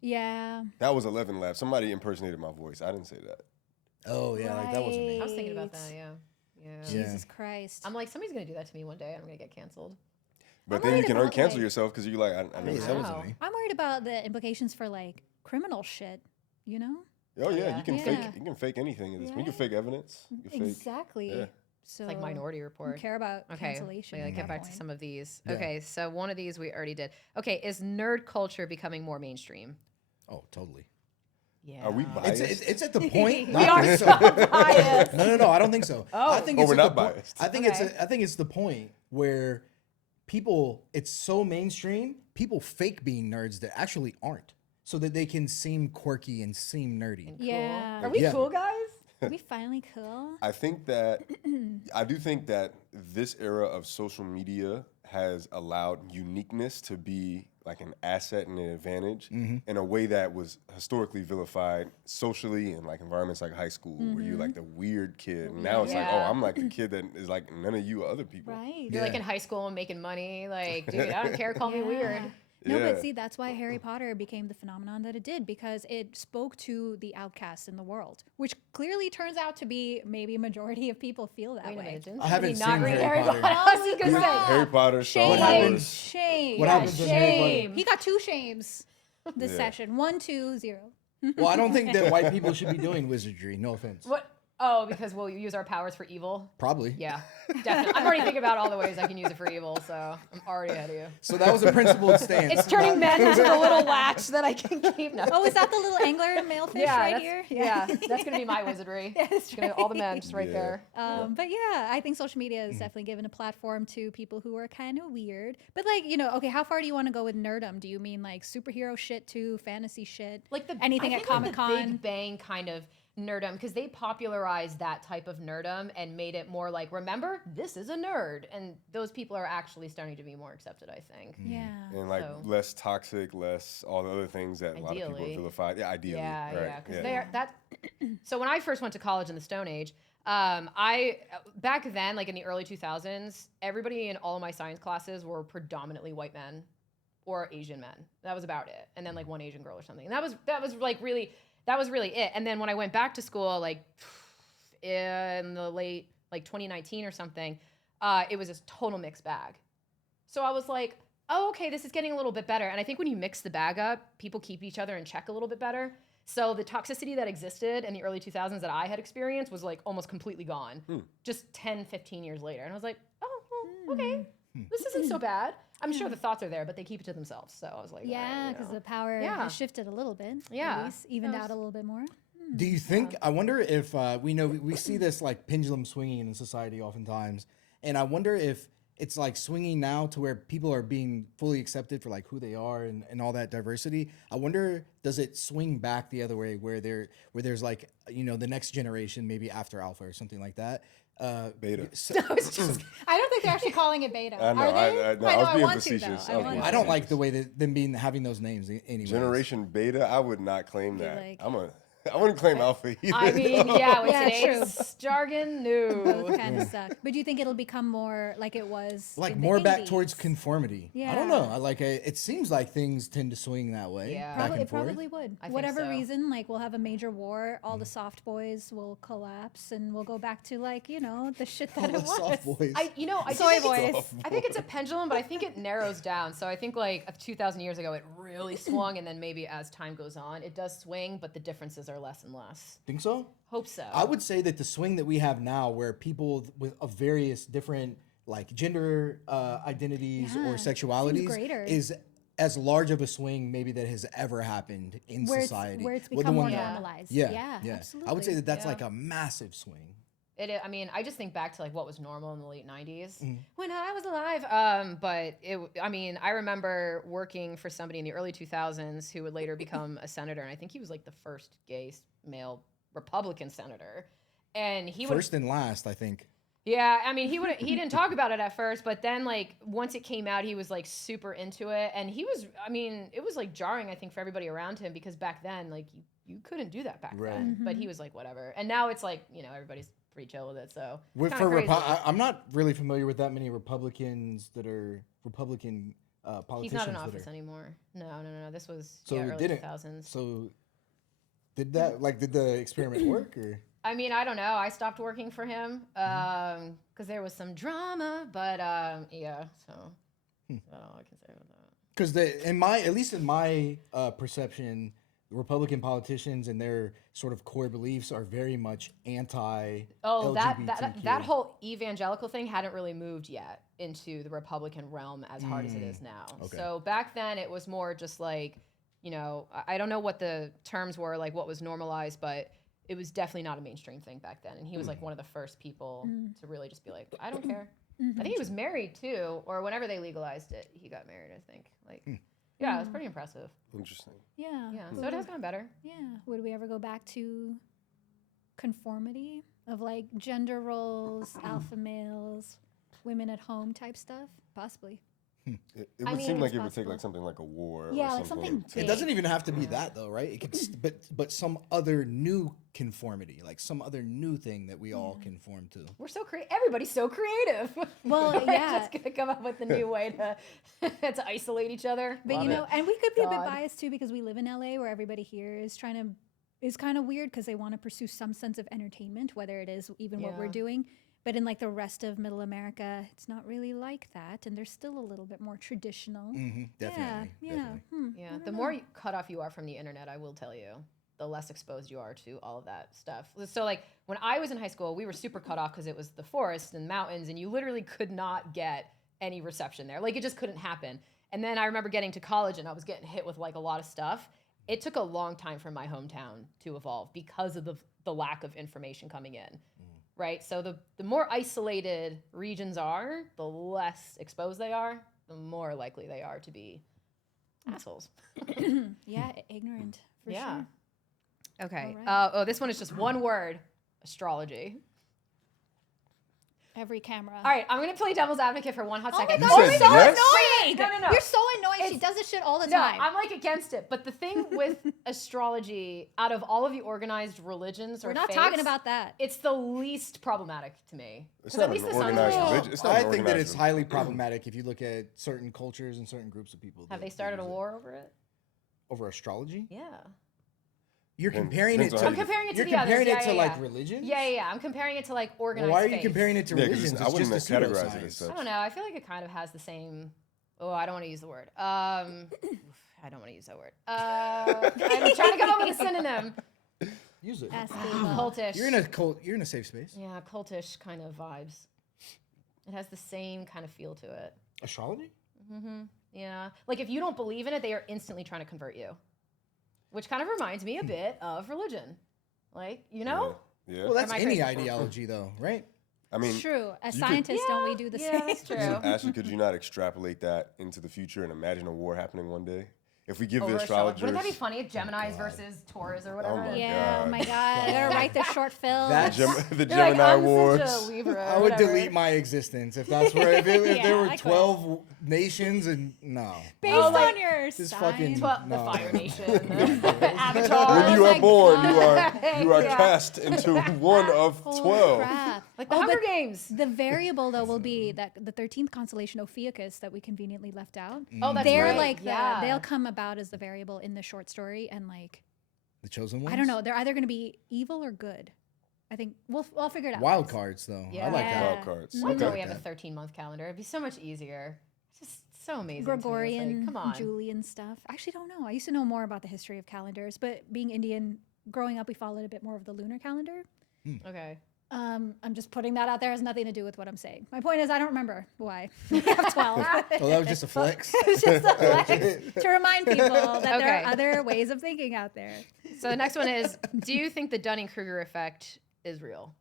Yeah. That was 11 Labs. Somebody impersonated my voice. I didn't say that. Oh, yeah, like that wasn't me. I was thinking about that. Right. Yeah. Yeah. Jesus Christ. I'm like, somebody's gonna do that to me one day, and I'm gonna get canceled. But I'm then you worried can about, uncancel like- yourself because you're like, I never Yeah, said that that. wasn't me. I'm worried about the implications for like criminal shit, you know? Oh yeah, Yeah. you can Yeah. fake. You can fake anything in this. You can Right. fake evidence. You can fake. Exactly. yeah. So It's like Minority I Report. don't care about Okay, cancellation. let's at get that back to point. some of these. Yeah. Okay, so one of these we already did. Okay, is nerd culture becoming more mainstream? Oh, totally. Yeah. Are we biased? It's at the point. We I are think so biased. No, I don't think so. Oh. I think Oh, it's we're at not the po- biased. I think Okay. I think it's the point where it's so mainstream, people fake being nerds that actually aren't, so that they can seem quirky and seem nerdy. Cool. Yeah. Are we Yeah. cool, guys? Are we finally cool? I think that I do think that this era of social media has allowed uniqueness to be like an asset and an advantage in a way that was historically vilified socially in like environments like high school where you're like the weird kid. And now it's like, oh, Yeah. I'm like the kid that is like none of you other people. Right. You're like Yeah. in high school and making money. Like, dude, I don't care. Call me weird. No, Yeah. but see, that's why Harry Potter became the phenomenon that it did, because it spoke to the outcasts in the world, which clearly turns out to be maybe a majority of people feel that Wait a way. minute. Didn't I haven't somebody not seen read Harry Harry Potter. Potter? I was gonna Girl. say. Harry Potter, Star Shame. What happens- Wars. Shame. What happens in Harry Potter? Shame. He got 2 shames this Yeah. session. 1, 2, 0. Well, I don't think that white people should be doing wizardry. No offense. What? Oh, because we'll use our powers for evil. Probably. Yeah, definitely. I'm already thinking about all the ways I can use it for evil, so I'm already ahead of you. So that was a principled stance. It's turning men into the little latch that I can keep. No. Oh, is that the little angler malefish right that's, here? Yeah, that's gonna be my wizardry. Yeah, that's Gonna- all the men just right Yeah. there. But yeah, I think social media has definitely given a platform to people who are kind of weird. But like, okay, how far do you want to go with nerdom? Do you mean like superhero shit to fantasy shit? Like the anything I at think like the Comic-Con? Big Bang kind of nerdom, because they popularized that type of nerdom and made it more like, remember, this is a nerd, and those people are actually starting to be more accepted, I think. Yeah. And like So- less toxic, less all the other things that a lot of people Ideally. are vilified. Yeah, ideally. Yeah, right. yeah, because they are that. So when I first went to college in the Stone Age, I back then, like in the early 2000s, everybody in all of my science classes were predominantly white men or Asian men. That was about it, and then like one Asian girl or something. And that was really it. And then when I went back to school, like in the late like 2019 or something, it was this total mixed bag. So I was like, oh, okay, this is getting a little bit better. And I think when you mix the bag up, people keep each other in check a little bit better. So the toxicity that existed in the early 2000s that I had experienced was like almost completely gone just 10, 15 years later. And I was like, oh, well, okay, this isn't so bad. I'm sure the thoughts are there, but they keep it to themselves. So I was like, Yeah, all right, because you know. the power Yeah. has shifted a little bit. Yeah. At least evened That out a was- little bit more. Do you think? I wonder if we see this like pendulum swinging in society oftentimes, and I wonder if it's like swinging now to where people are being fully accepted for like who they are and all that diversity. I wonder, does it swing back the other way where there's like the next generation, maybe after Alpha or something like that. Beta. I don't think they're actually calling it beta. I know, Are they? I know, I was being want to, facetious. though. I was want being to. I don't like the way that them having those names anyway. Generation Beta, I would not claim Be that. like- I wouldn't claim Alpha either. I mean, yeah, with Yeah, today's jargon, no. Both kind of suck. But do you think it'll become more like it was Like in the more back 80s? towards conformity. I Yeah. don't know. I like it seems like things tend to swing that way. Yeah. back Probably, and it forth. probably would. I think Whatever so. reason, like we'll have a major war, all the soft boys will collapse, and we'll go back to like the shit All that the it was. soft boys. I Soy think it's- boys. I think it's a pendulum, but I think it narrows down. So I think like 2,000 years ago, it really swung, and then maybe as time goes on, it does swing, but the differences are less and less. Think so? Hope so. I would say that the swing that we have now, where people of various different like gender identities Yeah, or seems sexualities greater. is as large of a swing maybe that has ever happened in Where society. it's Well, the become more one- Yeah. normalized. Yeah, absolutely. I would say that that's Yeah. like a massive swing. I mean, I just think back to like what was normal in the late 90s Mm-hmm. when I was alive. But I remember working for somebody in the early 2000s who would later become a senator, and I think he was like the first gay male Republican senator. And he would, First and last, I think. yeah, I mean, he didn't talk about it at first, but then like once it came out, he was like super into it, and it was like jarring, I think, for everybody around him, because back then like you couldn't do that back Right. then. But he was like whatever, and now it's like everybody's pretty chill with it. So With, kinda for crazy. I'm not really familiar with that many Republicans that are Republican politicians. He's not in that office are- anymore. No. This was So early did it? 2000s. So did the experiment work or? I mean, I don't know. I stopped working for him because there was some drama, but yeah. So that's all I can say about that. Because at least in my perception, Republican politicians and their sort of core beliefs are very much anti. Oh, that LGBTQ. whole evangelical thing hadn't really moved yet into the Republican realm as hard as it is now. okay. So back then it was more just like, I don't know what the terms were, like what was normalized, but it was definitely not a mainstream thing back then. And he was like one of the first people to really just be like, I don't care. I think he was married too, or whenever they legalized it, he got married, I think. Like, Yeah, it's pretty impressive. Interesting. Yeah. Yeah, so it has gotten better. Yeah. Would we ever go back to conformity of like gender roles, alpha males, women at home type stuff? Possibly. It I would mean, seem like it's it would take possible. like something like a war. Yeah, or like something something to- big. It doesn't even have to be that though, right? It could, but some other new conformity, like some other new thing that we all conform to. We're so creative. Everybody's so creative. Well, We're yeah. just gonna come up with a new way to to isolate each other. But Love you know, it. and we could be a bit God. biased too because we live in LA where everybody here is trying to is kind of weird because they want to pursue some sense of entertainment, whether it is even what we're Yeah. doing. But in like the rest of Middle America, it's not really like that, and they're still a little bit more traditional. Definitely. Yeah. Definitely. Yeah, I don't the know. more cut off you are from the internet, I will tell you, the less exposed you are to all of that stuff. So like when I was in high school, we were super cut off because it was the forest and mountains, and you literally could not get any reception there. Like it just couldn't happen. And then I remember getting to college and I was getting hit with like a lot of stuff. It took a long time for my hometown to evolve because of the lack of information coming in. Right? So the more isolated regions are, the less exposed they are, the more likely they are to be assholes. Yeah, ignorant for Yeah. sure. Okay. All right. This one is just one word: astrology. Every camera. All right, I'm gonna play devil's advocate for one hot Oh my second. god, You you're said so yes? annoying! No. You're so annoying. She It's- does this shit all the No, time. I'm like against it. But the thing with astrology, out of all of the organized religions or We're not faiths, talking about that. it's the least problematic to me. It's 'Cause not at least an the sun's organized real. religion. It's not I an think that organized it's highly problematic if you look at certain cultures and certain groups of people. Have that- they started that a use it. war over it? Over astrology? Yeah. You're Depends- comparing it depends on to. how I'm comparing it to You're the others. comparing Yeah, it to yeah, like yeah. religions. Yeah. I'm comparing it to like Well, organized why are you faiths. comparing it to Yeah, 'cause religions? I It's wouldn't just a categorize it pseudoscience. as such. I don't know. I feel like it kind of has the same. Oh, I don't want to use the word. I don't want to use that word. I'm trying to come up with a synonym. Use it. Ask Google. Cultish. You're in a cult. You're in a safe space. Yeah, cultish kind of vibes. It has the same kind of feel to it. Astrology? Yeah. Like if you don't believe in it, they are instantly trying to convert you. Which kind of reminds me a bit of religion. Like, you know? Yeah. Well, that's Am I any crazy? ideology, though, right? I mean, True. As you could- scientists, don't we do the Yeah, same? that's true. Ashley, could you not extrapolate that into the future and imagine a war happening one day? If we give Over the astrology. astrologers, Wouldn't that be funny if Geminis versus Taurus or whatever? my Yeah, oh God. my god. I gotta write this short film. That- the You're like, Gemini I'm Wars. such a Libra. I would whatever. delete my existence if that's where if there Yeah, were I quit. 12 nations and no. Based Oh, like, on your this sign. fucking- The No. Fire Nation. Avatar. When you Oh are my born, God. you are Yeah. cast into one of Holy 12. crap. Like the Oh, Hunger but Games. The variable though will be that the 13th constellation Ophiuchus that we conveniently left out. Oh, that's They're right. like yeah. they'll come about as the variable in the short story, and like The chosen ones? I don't know, they're either going to be evil or good. I think I'll figure it out. Wild cards, though. I like Yeah. that. Wild cards. Mm. Why Okay. don't we have a 13-month calendar? It'd be so much easier. It's just so amazing. to me. It's Gregorian, like, come on. Julian stuff. I actually don't know. I used to know more about the history of calendars, but being Indian, growing up, we followed a bit more of the lunar calendar. Okay. I'm just putting that out there. It has nothing to do with what I'm saying. My point is, I don't remember why we have 12. Oh, that was just a flex. It's just a flex to remind people that there Okay. are other ways of thinking out there. So the next one is, do you think the Dunning-Kruger effect is real?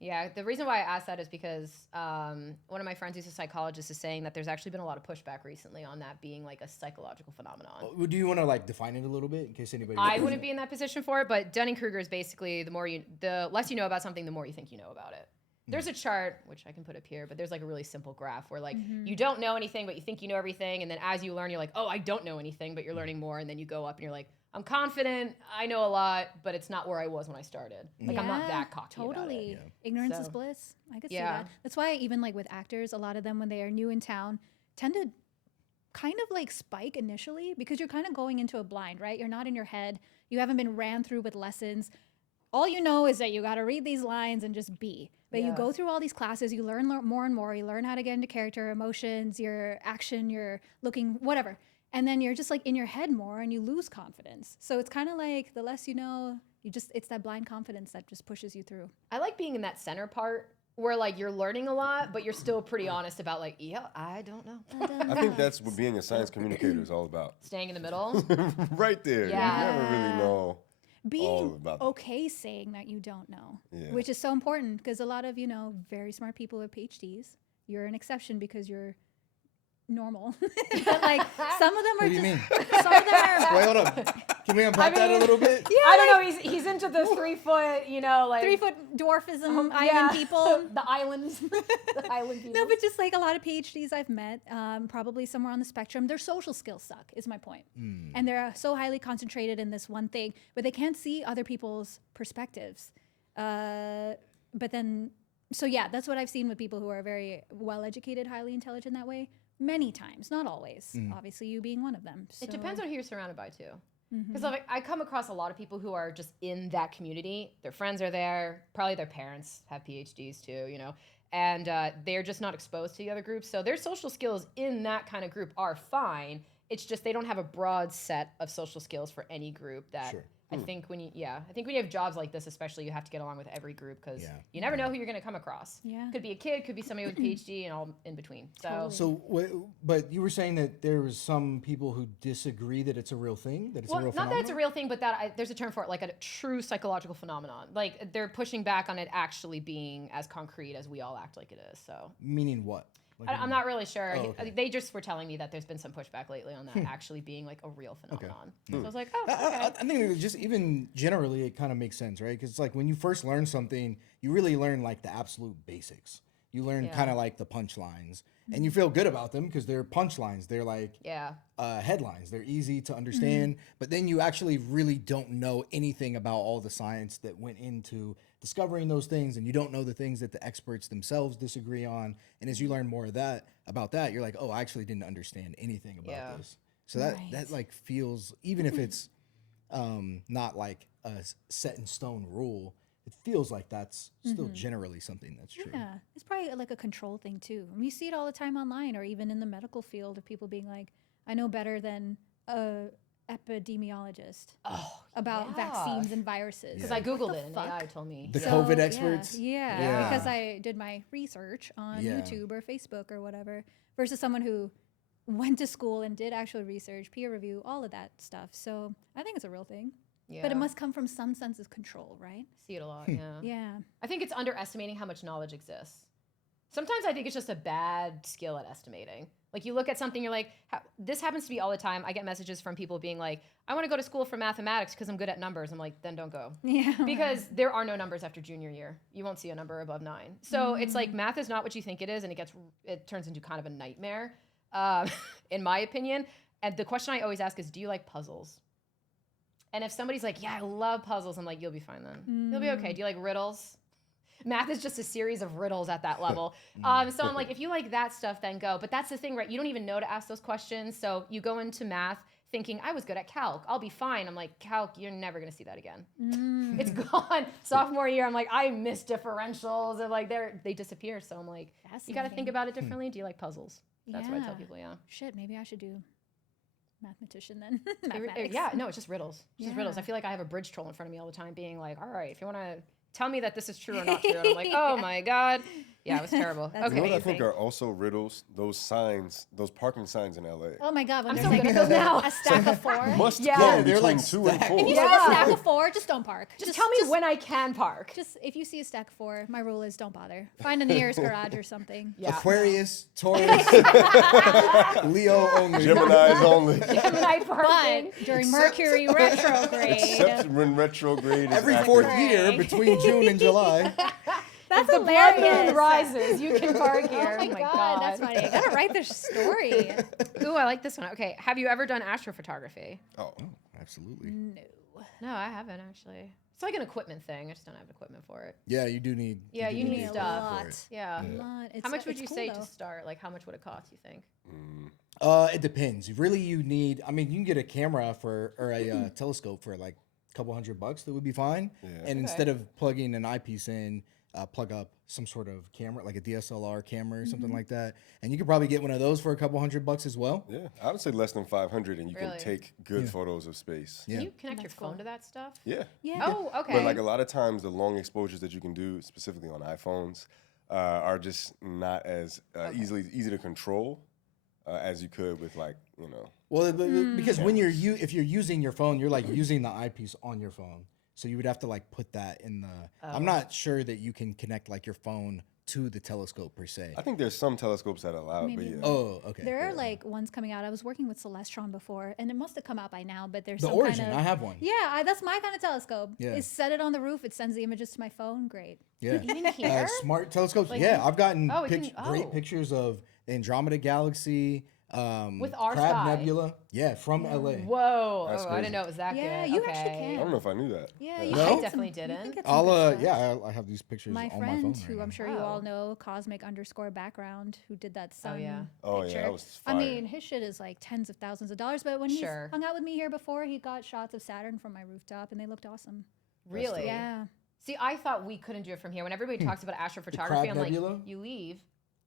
Yeah, the reason why I asked that is because one of my friends who's a psychologist is saying that there's actually been a lot of pushback recently on that being like a psychological phenomenon. Do you want to like define it a little bit in case anybody? I doesn't? wouldn't be in that position for it, but Dunning-Kruger is basically the less you know about something, the more you think you know about it. There's a chart, which I can put up here, but there's like a really simple graph where like you don't know anything, but you think you know everything. And then as you learn, you're like, oh, I don't know anything, but you're learning more. And then you go up and you're like, I'm confident, I know a lot, but it's not where I was when I started. Like I'm not Yeah, that cocky about it. Totally. Yeah. Ignorance is So, bliss. I could see yeah. that. That's why even like with actors, a lot of them when they are new in town tend to kind of like spike initially because you're kind of going into a blind, right? You're not in your head. You haven't been ran through with lessons. All you know is that you got to read these lines and just be. But you Yeah. go through all these classes, you learn more and more. You learn how to get into character, emotions, your action, your looking, whatever. And then you're just like in your head more and you lose confidence. So it's kind of like the less you know, it's that blind confidence that just pushes you through. I like being in that center part where like you're learning a lot, but you're still pretty honest about like, yeah, I don't know. I think that's what being a science communicator is all about. Staying in the middle. Right there. Yeah. You never really know. Being about- okay saying that you don't know, Yeah. which is so important because a lot of, very smart people with PhDs, you're an exception because you're normal. But like some of them are What do you mean? some of them are Wait, hold up. Can we unpack that a mean, little bit? I don't know. He's into the 3 foot, you know, like 3-foot dwarfism yeah. island people. the islands, the island people. No, but just like a lot of PhDs I've met, probably somewhere on the spectrum, their social skills suck, is my point. And they're so highly concentrated in this one thing, but they can't see other people's perspectives. But then, so yeah, that's what I've seen with people who are very well educated, highly intelligent that way. Many times, not always. Obviously, you being one of them. It depends on who you're surrounded by too. Mm-hmm. Because like, I come across a lot of people who are just in that community. Their friends are there. Probably their parents have PhDs too, you know, and they're just not exposed to the other groups. So their social skills in that kind of group are fine. It's just they don't have a broad set of social skills for any group that Sure. I think when you have jobs like this, especially, you have to get along with every group because you never know who you're going to come across. Yeah. Could be a kid, could be somebody with a PhD, and all in between. So Totally. So, but you were saying that there was some people who disagree that it's a real thing, that it's a real not phenomenon? that it's a real thing, but that there's a term for it, like a true psychological phenomenon. Like they're pushing back on it actually being as concrete as we all act like it is. So Meaning what? Like, I'm not really sure. Oh, okay. They just were telling me that there's been some pushback lately on that actually being like a real phenomenon. So I was like, oh, okay. I think it was just even generally it kind of makes sense, right? Because it's like when you first learn something, you really learn like the absolute basics. You learn kind of like the punchlines, and you feel good about them because they're punchlines. They're like headlines. They're easy to understand, but then you actually really don't know anything about all the science that went into discovering those things, and you don't know the things that the experts themselves disagree on. And as you learn more of that about that, you're like, oh, I actually didn't understand anything about this. So that like feels, even if it's not like a set in stone rule, it feels like that's still generally something that's true. Yeah, it's probably like a control thing too. I mean, you see it all the time online, or even in the medical field, of people being like, "I know better than a epidemiologist about vaccines and viruses." Because I googled the it and fuck? AI told me. The COVID experts? Yeah, because I did my research on YouTube or Facebook or whatever, versus someone who went to school and did actual research, peer review, all of that stuff. So I think it's a real thing. Yeah. But it must come from some sense of control, right? See it a lot, yeah. Yeah. I think it's underestimating how much knowledge exists. Sometimes I think it's just a bad skill at estimating. Like you look at something, you're like, this happens to me all the time. I get messages from people being like, I want to go to school for mathematics because I'm good at numbers. I'm like, then don't go. Yeah. Because there are no numbers after junior year. You won't see a number above 9. So it's like math is not what you think it is, and it turns into kind of a nightmare, in my opinion. And the question I always ask is, do you like puzzles? And if somebody's like, yeah, I love puzzles, I'm like, you'll be fine then. You'll be okay. Do you like riddles? Math is just a series of riddles at that level. So I'm like, if you like that stuff, then go. But that's the thing, right? You don't even know to ask those questions. So you go into math thinking, I was good at calc. I'll be fine. I'm like, calc, you're never going to see that again. It's gone. Sophomore year, I'm like, I miss differentials. And like, they disappear. So I'm like, you got to think about it differently. Do you like puzzles? That's what I tell people, yeah. Shit, maybe I should do mathematician then. Mathematics. Yeah, no, it's just riddles. Just riddles. I feel like I have a bridge troll in front of me all the time being like, all right, if you want to tell me that this is true or not true. And I'm like, oh my God. Yeah, it was terrible. That's Okay. You know what I think are also riddles? Those signs, those parking signs in LA. Oh my God, when I'm there's so like good at those now. a stack of 4. Must Yeah. go Yeah, they're between like 2 and stacked. 4. If you Yeah. see a stack of 4, just don't park. Just tell me when I can park. Just if you see a stack of 4, my rule is don't bother. Find a nearest garage or something. Yeah. Aquarius, Taurus, Leo only. Gemini's only. Gemini parking. But during Mercury retrograde, Except when retrograde is Every active. 4th year between June and July. that's The blood hilarious. moon rises. You can park here. Oh my God, that's funny. I gotta write this story. Ooh, I like this one. Okay, have you ever done astrophotography? Oh, Absolutely. No. No, I haven't actually. It's like an equipment thing. I just don't have equipment for it. Yeah, you do need. Yeah, do you need need stuff. for lot. it. Yeah. It's, How much would it's you cool, say though. to start? Like, how much would it cost, you think? It depends. Really, you need. I mean, you can get a camera or a telescope for like a couple $100. That would be fine. Yeah. And instead of plugging an eyepiece in, plug up some sort of camera, like a DSLR camera or something like that. And you could probably get one of those for a couple $100 as well. yeah. I would say less than 500, and you Really? can take good photos of space. Yeah. Can you connect your That's phone cool. to that stuff? Yeah. Yeah. Oh, okay. But like a lot of times, the long exposures that you can do, specifically on iPhones, are just not as easy to control as you could with Well, because when if you're using your phone, you're like using the eyepiece on your phone. So you would have to like put that in the. I'm not sure that you can connect like your phone to the telescope per se. I think there's some telescopes that allow it, but Maybe yeah. not. Oh, okay. There are like ones coming out. I was working with Celestron before, and it must have come out by now. But there's The some Origin, kind of I have one. yeah. That's my kind of telescope. Yeah. It's set it on the roof. It sends the images to my phone. Great. Yeah. Even here? Smart telescopes. Like, yeah, I've gotten oh, it can- great oh. pictures of the Andromeda Galaxy, With our Crab sky. Nebula. Yeah, from LA. Whoa. That's I crazy. didn't know it was that Yeah, good. you okay. actually I can. don't know if I knew that. Yeah, No? you I can get definitely some, you didn't. can get some I'll good stuff. yeah, I have these pictures My on my friend, phone. who right I'm now. sure you all Oh. know, Cosmic_Background, who did that sun yeah. Oh, yeah, picture. that was I fire. mean, his shit is like tens of thousands of dollars. But when he Sure. hung out with me here before, he got shots of Saturn from my rooftop, and they looked awesome. Really? dope. Yeah. See, I thought we couldn't do it from here. When everybody talks about astrophotography, Crab I'm like, Nebula? you leave.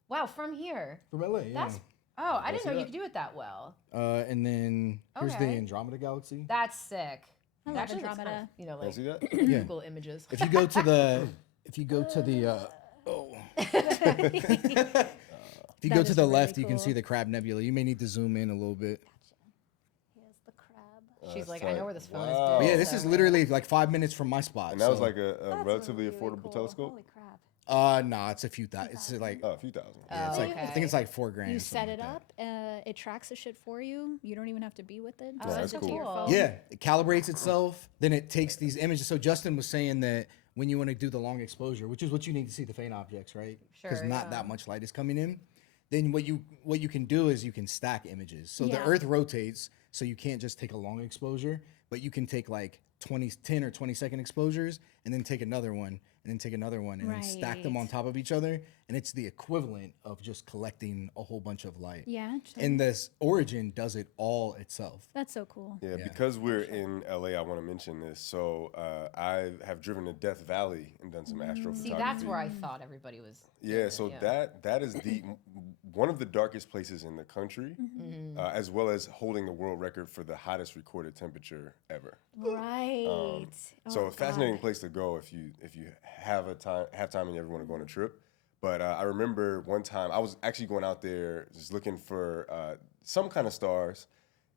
Wow, from here. From LA, yeah. That's oh, I didn't see know you that? could do it that well. And then here's the Okay. Andromeda Galaxy. That's sick. I It love actually looks kind of, Andromeda. you know, Can I like see that? Yeah. Google images. If you go to the, if you go to the, if you That go to is the really left, you can cool. see the Crab Nebula. You may need to zoom in a little bit. Here's the crab. She's like, I tight. know where this phone Wow. is. But yeah, built, this so- is literally like 5 minutes from my spot. And that was so- like a That's relatively really affordable cool. telescope? Holy crap. Nah, it's a few thousand. It's like, Oh, a few thousand. yeah, it's Oh, like I think it's okay. like $4,000. You or set something it like up, it tracks the shit for you. You don't even have to be with it. Oh, Just that's hook it to your cool. phone. that. Yeah, it calibrates itself. Then it takes these images. So Justin was saying that when you want to do the long exposure, which is what you need to see the faint objects, right? Because Sure, not yeah. that much light is coming in. Then what you can do is you can stack images. So the Yeah. Earth rotates, so you can't just take a long exposure, but you can take like 10 or 20-second exposures, and then take another one, and then take another one, and then stack them on Right. top of each other, and it's the equivalent of just collecting a whole bunch of light. Yeah. Interesting. And this Origin does it all itself. That's so cool. Yeah, Yeah. because we're in LA, I want to mention this. So I have driven to Death Valley and done some astrophotography. See, that's where I thought everybody was. Yeah, so Yeah. that is the one of the darkest places in the country, as well as holding the world record for the hottest recorded temperature ever. Right. So Oh, a fascinating God. place to go if you have time and you ever want to go on a trip. But I remember one time I was actually going out there just looking for some kind of stars,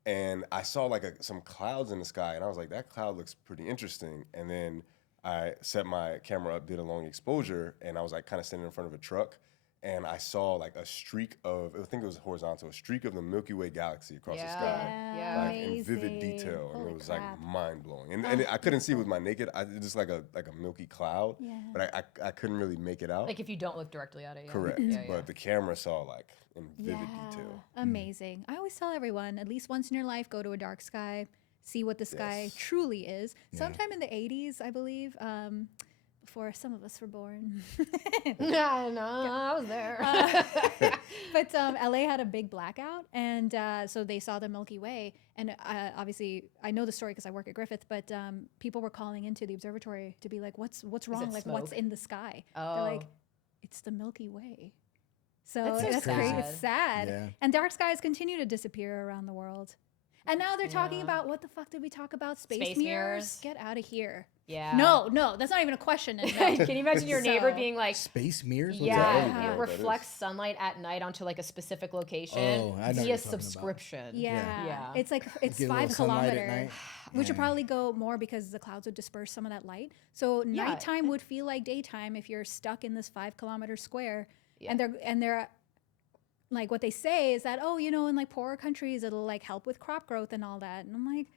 and I saw like some clouds in the sky, and I was like, that cloud looks pretty interesting. And then I set my camera up, did a long exposure, and I was like kind of standing in front of a truck, and I saw like a streak of, I think it was horizontal, a streak of the Milky Way galaxy across the sky. Yeah. Like in vivid Amazing. detail, and Holy it was crap. like mind blowing. And I couldn't see it with my naked eye, it's just like a milky cloud. Yeah. But I couldn't really make it out. Like if you don't look directly at it. Yeah. Correct. Yeah, yeah. But the camera saw like in vivid Yeah. detail. Amazing. I always tell everyone, at least once in your life, go to a dark sky, see what the sky Yes. truly is. Sometime in the 80s, I believe, before some of us were born. Yeah, no, I was there. But LA had a big blackout, and so they saw the Milky Way. And obviously, I know the story because I work at Griffith. But people were calling into the observatory to be like, "What's wrong? it Like, what's smoke? in the sky?" Oh. They're like, "It's the Milky Way." So That's so that's crazy. sad. It's sad. Yeah. And dark skies continue to disappear around the world. And now they're talking Yeah. about what the fuck did we talk about? Space, Space mirrors? mirrors. Get out of here. Yeah. No, that's not even a question. And no. Can you imagine your neighbor So- being like, Space mirrors? What's yeah, that? I don't even know it what that reflects is. sunlight at night onto like a specific location Oh, I know what via you're talking about. subscription. Yeah. Yeah. It's like it's Get a little 5 sunlight at kilometers. night. Which would Yeah. probably go more because the clouds would disperse some of that light. So Yeah. nighttime would feel like daytime if you're stuck in this 5 kilometer square. Yeah. And they're like what they say is that, oh, in like poorer countries it'll like help with crop growth and all that. And I'm like,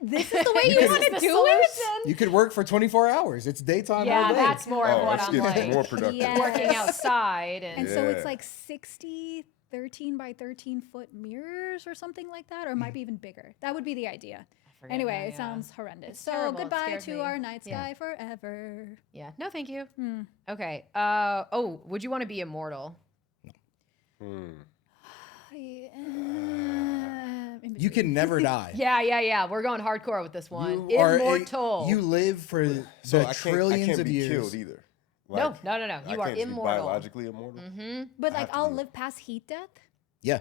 this is the way you could- want to The do it? solution. You could work for 24 hours. It's daytime Yeah, all day. that's more of Oh, what it's I'm getting like. more productive. Yeah. Working outside And and, so it's Yeah. like 60 13 by 13 foot mirrors or something like that, or it might be even bigger. That would be the idea. forget Anyway, now, it yeah. sounds horrendous. It's So terrible. It goodbye scared to me. our night Yeah. sky forever. Yeah. No, thank you. Hmm. Okay. Would you want to be immortal? In You can never die. Yeah. We're going hardcore with this one. You are Immortal. you live for So the I trillions can't of be years. killed either. No. Like, You I are can't just be immortal. biologically immortal. But I like have to I'll be- live past heat death. Yeah.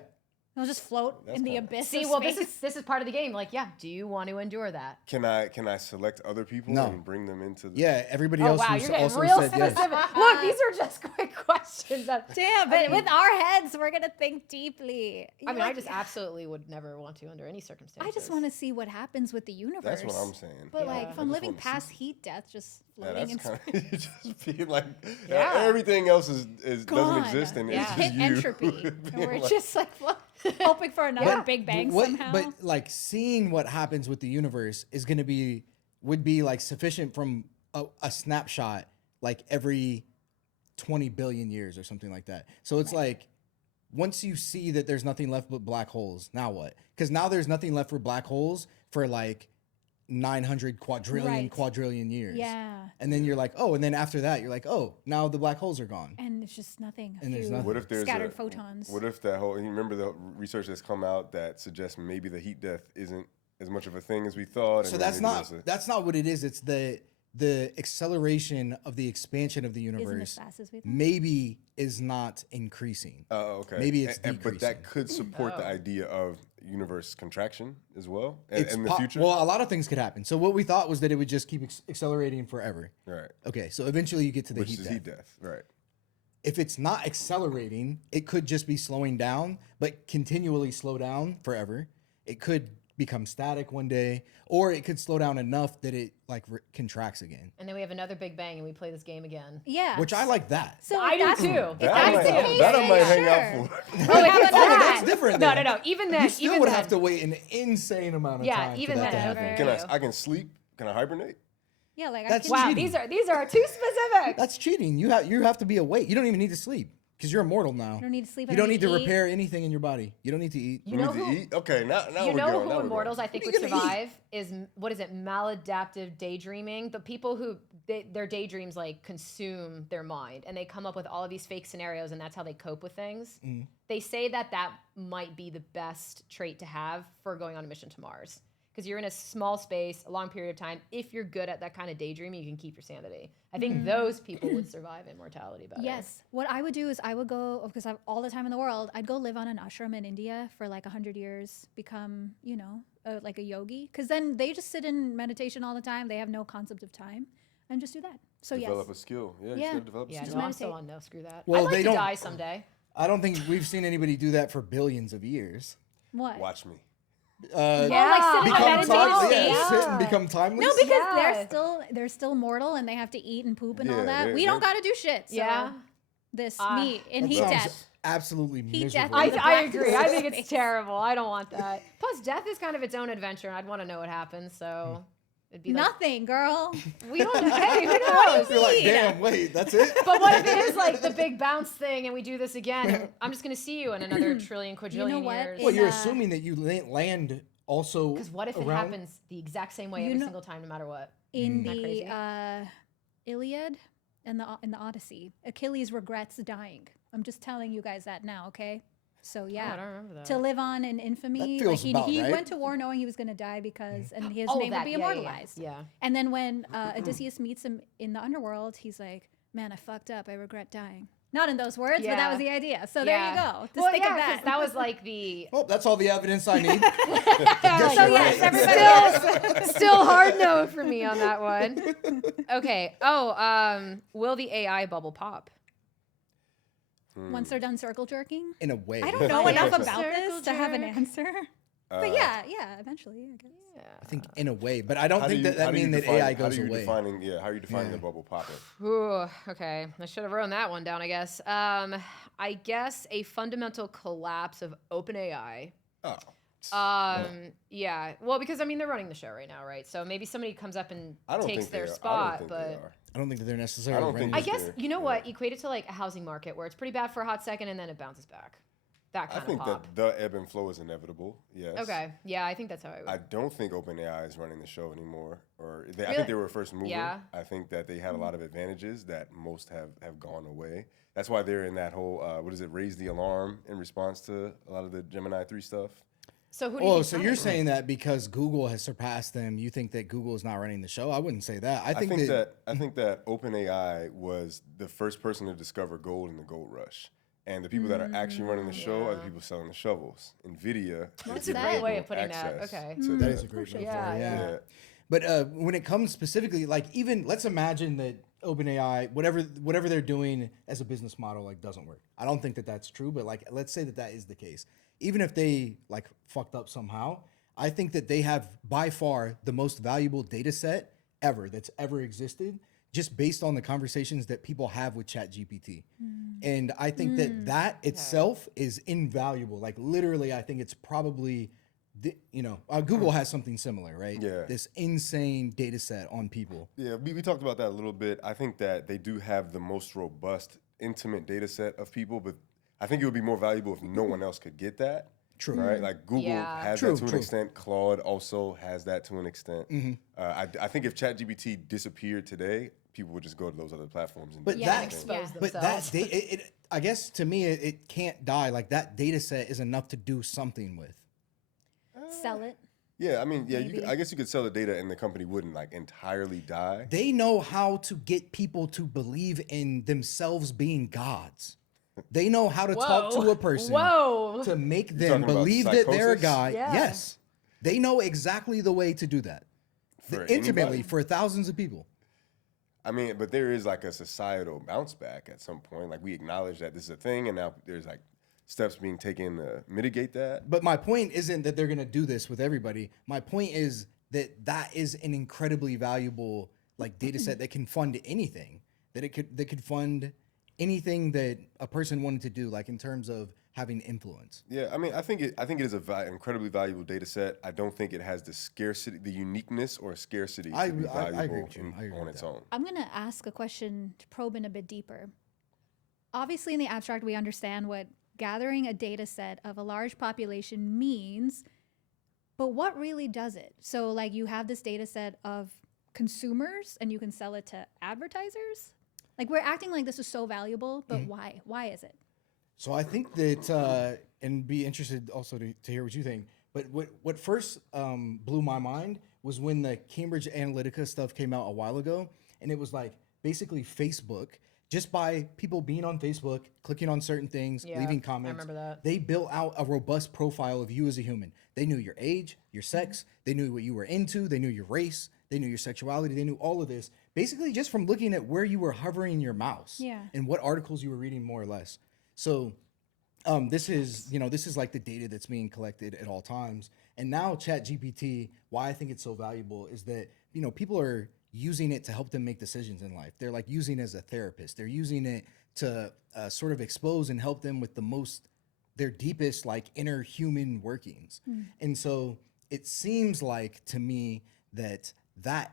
They'll just float That's in the kinda- abyss. See, of well, space. this is part of the game. Like, yeah, do you want to endure that? Can I select other people No. and bring them into the Yeah, everybody Oh else wow, who's you're getting also real said yes. specific. Look, these are just quick questions. Damn, but with our heads, we're gonna think deeply. I mean, I just absolutely would never want to under any circumstances. I just want to see what happens with the universe. That's what I'm saying. But Yeah. like, I if I'm just living wanna see past some- heat death, just Yeah, floating in that's kind space. of just being like Yeah. everything else is doesn't Gone. exist and Yeah. it's just Hit you. entropy. And Being we're like- just like hoping for another Yeah. Big Bang What- somehow. But like seeing what happens with the universe is going to would be like sufficient from a snapshot like every 20 billion years or something like that. So it's like once you see that there's nothing left but black holes, now what? Because now there's nothing left for black holes for like 900 Right. quadrillion years. yeah. And then you're like, oh, and then after that, you're like, oh, now the black holes are gone. And it's just nothing. And there's few nothing. What if there's scattered a, photons? What if that whole? You remember the research that's come out that suggests maybe the heat death isn't as much of a thing as we thought. So and that's maybe not there's a- that's not what it is. It's the acceleration of the expansion of the Isn't as universe fast as we thought. maybe is not increasing. Oh, okay. Maybe it's but that decreasing. could support the Oh. idea of universe contraction as well It's in the po- future. Well, a lot of things could happen. So what we thought was that it would just keep accelerating forever. right. Okay, so eventually you get to the Which heat is death. heat death. Right. If it's not accelerating, it could just be slowing down, but continually slow down forever. It could become static one day, or it could slow down enough that it like contracts again. And then we have another Big Bang, and we play this game again. Yeah. Which I like that. So I do that's- too. If That that's I the might, case, that I then might hang sure. out for. Oh, if How it's about that, that's different. No, then. no, no. Even then, You still even would then, have to wait an insane amount of Yeah, time. even for that then, to okay. happen. Can Over. I can sleep? Can I hibernate? Yeah, like That's I can. wow, cheating. these are too specific. That's cheating. You have to be awake. You don't even need to sleep because you're immortal now. You don't need to sleep. You I don't need to eat. repair anything in your body. You don't need to eat. You know need to who? eat? Okay, now You we're know going. who Now we're immortals going. I think What would are you gonna survive is what is it? Maladaptive daydreaming. The people who their daydreams like consume their mind, and they come up with all of these fake scenarios, and that's how they cope with things. Mm. They say that might be the best trait to have for going on a mission to Mars, because you're in a small space, a long period of time. If you're good at that kind of daydreaming, you can keep your sanity. I think those people would survive immortality better. Yes. What I would do is I would go, because I have all the time in the world, I'd go live on an ashram in India for like 100 years, become, like a yogi. Because then they just sit in meditation all the time. They have no concept of time and just do that. So Develop yes. a skill. Yeah, you Yeah. just gotta develop a Yeah, skill. no, I'm meditate. still on no. Screw that. Well, I'd like they to don't- die someday. I don't think we've seen anybody do that for billions of years. What? Watch me. Uh, Oh, like sit in a become meditative time- state? yeah, sit and become timeless. No, because Yeah. they're still mortal and they have to eat and poop and Yeah, all that. they're- We don't they're- got to do shit. So Yeah. This Ah, me in That heat sounds death. absolutely Heat death miserable. in the I black agree. I think space. it's terrible. I don't want that. Plus, death is kind of its own adventure, and I'd want to know what happens. So it'd be like, Nothing, girl. we don't. Hey, who knows? You're like, mean? damn, wait, that's it? But what if it is like the big bounce thing, and we do this again? And I'm just gonna see you in another trillion, quadrillion what? years. Well, In, you're uh, assuming that you land also. Because what if it around- happens the exact same way You every know- single time, no matter what? In Isn't that crazy? the Iliad and the Odyssey, Achilles regrets dying. I'm just telling you guys that now, okay? So Oh, I yeah, don't remember that. to live on in infamy, That like feels about he right. went to war knowing he was going to die because and his Oh, name that, would be yeah, yeah, yeah. immortalized. Yeah. And then when Odysseus meets him in the underworld, he's like, "Man, I fucked up. I regret dying." Not in those words, but that Yeah. was the idea. So there you go. Just Well, think yeah, of 'cause that. that was like the. Well, that's all the evidence I need. So you're yes, right. everybody. Still hard no for me on that one. Okay. Oh, will the AI bubble pop? Once they're done circle jerking, In a way. I don't know enough Circle about this to have an jerk. answer. But yeah, eventually, I guess. I think in a way, but I don't How do think you- that how that do you mean that define- AI how goes do you away. How are you defining the bubble popping? Ooh, okay. I should have written that one down, I guess. I guess a fundamental collapse of OpenAI. Oh. Yeah. Well, because I mean they're running the show right now, right? So maybe somebody comes up and I don't takes think their they are. I spot, don't think but they are. I don't think that they're I necessarily. don't think I ready. guess there. you know Yeah. what? Equate it to like a housing market where it's pretty bad for a hot second and then it bounces back. That I kind of think pop. that the ebb and flow is inevitable. Yes. Okay. Yeah, I think that's how I would. I don't think OpenAI is running the show anymore. I Really? think they were a first mover. Yeah. I think that they had a lot of advantages that most have gone away. That's why they're in that whole raise the alarm in response to a lot of the Gemini 3 stuff. So who do you Oh, think's so running you're it? saying that because Google has surpassed them, you think that Google is not running the show? I wouldn't say that. I think that I think that OpenAI was the first person to discover gold in the gold rush. And the people that are actually running the show are the Yeah. people selling the shovels. NVIDIA. That's is a giving great way people of putting that. access Okay. to That is a great shit. metaphor. Yeah, Yeah. yeah. But when it comes specifically, like even let's imagine that OpenAI, whatever they're doing as a business model, like doesn't work. I don't think that that's true, but like let's say that is the case. Even if they like fucked up somehow, I think that they have by far the most valuable data set ever that's ever existed, just based on the conversations that people have with ChatGPT. And I think that itself is invaluable. Like literally, I think it's probably, Google has something similar, right? Yeah. This insane data set on people. Yeah, we talked about that a little bit. I think that they do have the most robust, intimate data set of people, but I think it would be more valuable if no one else could get that. True. Right? Like Google Yeah. has True, that to an true. extent. Claude also has that to an extent. I think if ChatGPT disappeared today, people would just go to those other platforms and But do Yeah, that- and expose Yeah. But themselves. that I guess to me, it can't die. Like that data set is enough to do something with. Sell it. Yeah, I mean, yeah, Maybe. I guess you could sell the data and the company wouldn't like entirely die. They know how to get people to believe in themselves being gods. They know how to talk to a person Whoa. to make them talking about believe that they're a psychosis? god. Yeah. Yes. They know exactly the way to do that. For Intimately anybody? for thousands of people. I mean, but there is like a societal bounce back at some point. Like we acknowledge that this is a thing, and now there's like steps being taken to mitigate that. But my point isn't that they're going to do this with everybody. My point is that is an incredibly valuable like data set that can fund anything. That could fund anything that a person wanted to do, like in terms of having influence. Yeah, I mean, I think it is a incredibly valuable data set. I don't think it has the scarcity, the uniqueness or scarcity to be I agree valuable with you. I agree on with its that. own. I'm going to ask a question to probe in a bit deeper. Obviously, in the abstract, we understand what gathering a data set of a large population means, but what really does it? So, like, you have this data set of consumers and you can sell it to advertisers? Like, we're acting like this is so valuable, but why? Why is it? So I think that, and be interested also to hear what you think. But what first blew my mind was when the Cambridge Analytica stuff came out a while ago, and it was like basically Facebook, just by people being on Facebook, clicking on certain things, Yeah, leaving I comments. remember that. They built out a robust profile of you as a human. They knew your age, your sex, they knew what you were into, they knew your race, they knew your sexuality, they knew all of this, basically just from looking at where you were hovering your mouse Yeah. and what articles you were reading more or less. So this is like the data that's being collected at all times. And now ChatGPT, why I think it's so valuable is that, people are using it to help them make decisions in life. They're like using it as a therapist. They're using it to sort of expose and help them with their deepest like inner human workings. And so it seems like to me that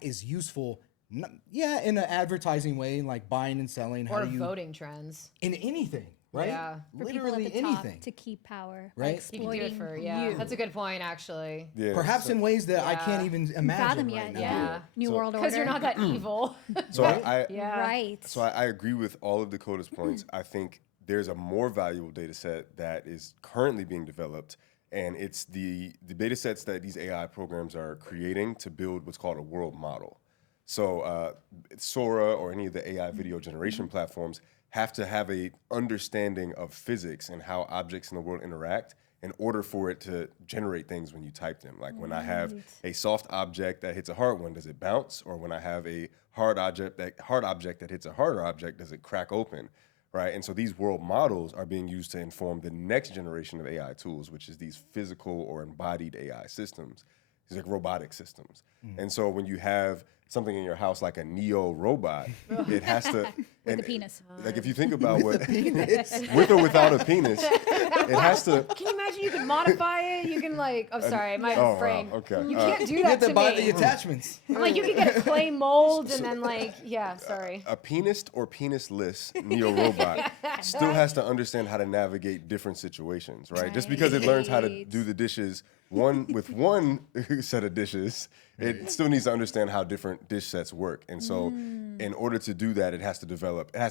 is useful, in an advertising way, like buying and selling, Or voting trends. in anything, right? Yeah. For people Literally at the top anything. to keep power, Right? by You can do it exploiting for, you. That's a good point, actually. Yeah, Perhaps in ways that I Yeah. can't even imagine fathom right yet. now. Yeah. New So- World Order. Because you're not that evil. so I Yeah. Right. So I agree with all of Dakota's points. I think there's a more valuable data set that is currently being developed, and it's the data sets that these AI programs are creating to build what's called a world model. So Sora or any of the AI video generation platforms have to have a understanding of physics and how objects in the world interact in order for it to generate things when you type them. Like when I have a soft object that hits a hard one, does it bounce? Or when I have a hard object that hits a harder object, does it crack open? Right? And so these world models are being used to inform the next generation of AI tools, which is these physical or embodied AI systems. These like robotic systems. And so when you have something in your house like a Neo robot, it has to With the penis. Like if you think about what with or without a penis, it has to. Can you imagine you can modify it? You can I'm sorry, my Oh, wow, brain. okay. You can't do You that have to to buy me. the attachments. I'm like, you can get a clay mold and then sorry. A penis or penisless Neo robot still has to understand how to navigate different situations, right? Just because it learns how to Right. do the dishes with one set of dishes, it still needs to understand how different dish sets work. And so in order to do that, it has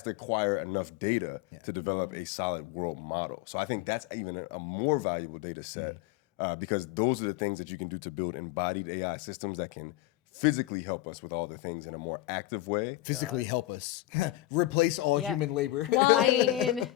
to acquire enough data to develop a solid world model. So I think that's even a more valuable data set because those are the things that you can do to build embodied AI systems that can physically help us with all the things in a more active way. Physically help us replace all Yeah. human labor. I mean,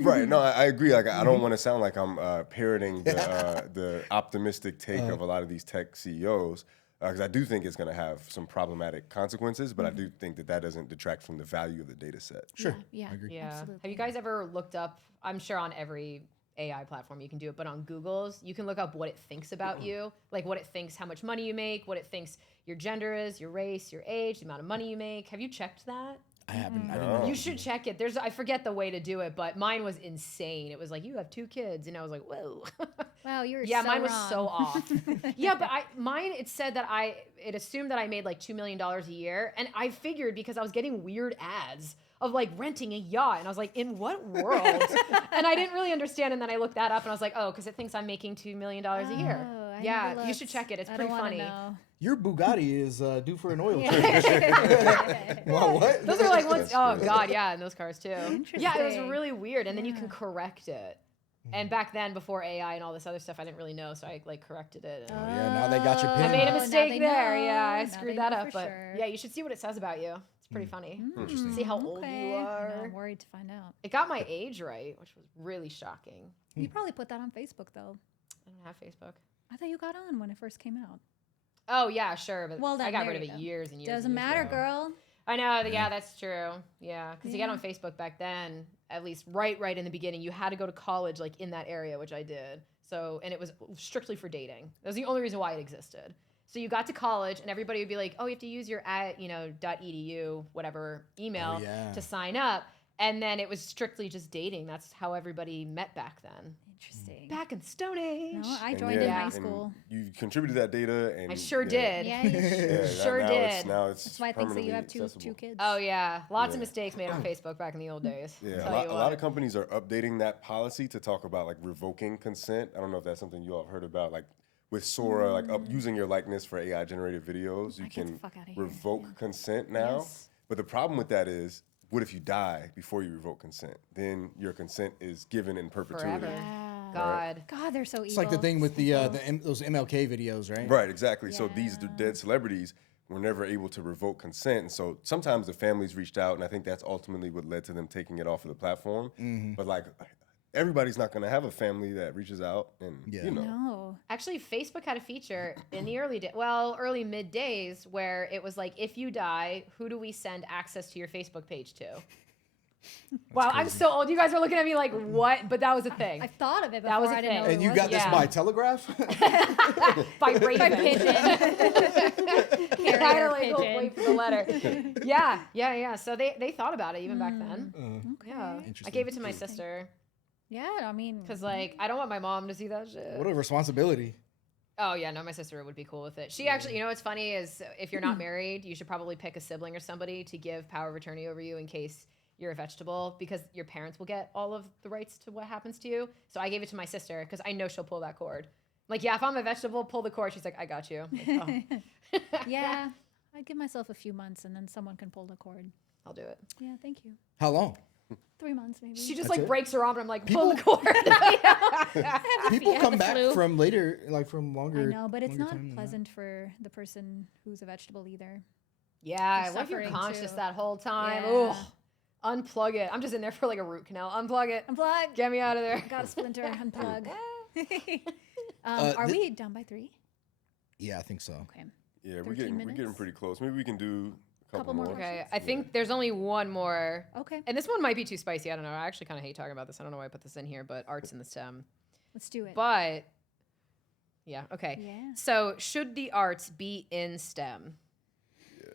Right. No, I agree. Like, I don't want to sound like I'm parroting the optimistic take of a lot of these tech CEOs, because I do think it's going to have some problematic consequences, but I do think that doesn't detract from the value of the data set. Sure. Yeah. I agree. Yeah. Absolutely. Have you guys ever looked up? I'm sure on every AI platform you can do it, but on Google's, you can look up what it thinks about you, like what it thinks, how much money you make, what it thinks your gender is, your race, your age, the amount of money you make. Have you checked that? I haven't. I didn't No. know. You should check it. I forget the way to do it, but mine was insane. It was like, you have 2 kids. And I was like, whoa. Wow, you're Yeah, so mine was wrong. so off. Yeah, but mine, it said that it assumed that I made like $2 million a year. And I figured because I was getting weird ads of like renting a yacht. And I was like, in what world? And I didn't really understand. And then I looked that up and I was like, oh, because it thinks I'm making $2 million a year. Oh, I Yeah, never you should looked. check it. It's I pretty don't wanna funny. know. Your Bugatti is due for an oil change. Yeah. Well, what? Those are like ones, That's oh great. God, yeah, and those cars too. Yeah, it was Interesting. really weird. And then you can Yeah. correct it. And back then, before AI and all this other stuff, I didn't really know, so I like corrected it. And yeah, now they got your Oh, pin. I made a now mistake they there. know. Yeah, I Now screwed they that know up. for But sure. yeah, you should see what it says about you. It's pretty funny. Interesting. See how old Okay. you I know, are. I'm worried to find out. It got my age right, which was really shocking. You probably put that on Facebook though. I don't have Facebook. I thought you got on when it first came out. Oh yeah, sure, but Well, I then, got there rid of you it go. years and years. Doesn't and years matter, ago. girl. I know. Yeah, that's true. Yeah, because you get Yeah. on Facebook back then, at least right in the beginning, you had to go to college like in that area, which I did. So, and it was strictly for dating. That was the only reason why it existed. So you got to college, and everybody would be like, "Oh, you have to use your .edu whatever email yeah. to sign up." And then it was strictly just dating. That's how everybody met back then. Interesting. Back in Stone Age. No, I And joined in yeah, high and school. You contributed that data, and I sure yeah. did. Yeah, you should. Yeah, Sure now did. Now it's That's why I think so. You have two accessible. kids. Oh yeah, lots of Yeah. mistakes made on Facebook back in the old days. Yeah, I'll a tell lot, you a what. lot of companies are updating that policy to talk about like revoking consent. I don't know if that's something you all have heard about. Like with Sora, like using your likeness for AI generated videos, you Get the can fuck outta here. revoke consent now. Yes. But the problem with that is, what if you die before you revoke consent? Then your consent is given in perpetuity. Forever. Yeah. God. God, they're so evil. It's like the thing with those MLK videos, right? Right, exactly. So these Yeah. dead celebrities were never able to revoke consent. And so sometimes the families reached out, and I think that's ultimately what led to them taking it off of the platform. But like, everybody's not going to have a family that reaches out, and Yeah. you know. No. Actually, Facebook had a feature in the early mid days where it was like, if you die, who do we send access to your Facebook page to? Wow, I'm so old. You guys are looking at me like, what? But that was a thing. I thought of it before. That was a I didn't know thing. And it you was got a this Yeah. by telegraph? By Raven. pigeon. You had to Carrier like go pigeon. wait for the letter. Yeah. So they thought about it even back then. Yeah. I Interesting. gave it to my sister Yeah, I mean, because like I don't want my mom to see that shit. What a responsibility. Oh yeah, no, my sister would be cool with it. She actually, you know what's funny is if you're not married, you should probably pick a sibling or somebody to give power of attorney over you in case you're a vegetable, because your parents will get all of the rights to what happens to you. So I gave it to my sister because I know she'll pull that cord. Like, yeah, if I'm a vegetable, pull the cord. She's like, I got you. I'm like, oh. yeah, I'd give myself a few months and then someone can pull the cord. I'll do it. Yeah, thank you. How long? 3 months maybe. She just That's like it? breaks her arm and I'm like, pull the cord. People have come the back flu. from later, like from I longer. know, but it's longer not time than that. pleasant for the person who's a vegetable either. Yeah, You're what if you're suffering, conscious too. that whole time? Yeah. Ugh. Unplug it. I'm just in there for like a root canal. Unplug it. Unplug. Get me out of there. Got a splinter. Unplug. Uh, Are thi- we done by 3? Yeah, I think so. Okay. Yeah, we're 13 getting minutes? pretty close. Maybe we can do a couple, Couple more more. Okay, questions? I think there's only one more. Okay. And this one might be too spicy. I don't know. I actually kind of hate talking about this. I don't know why I put this in here, but arts in the STEM. Let's do it. But yeah, okay. Yeah. So should the arts be in STEM? Yeah.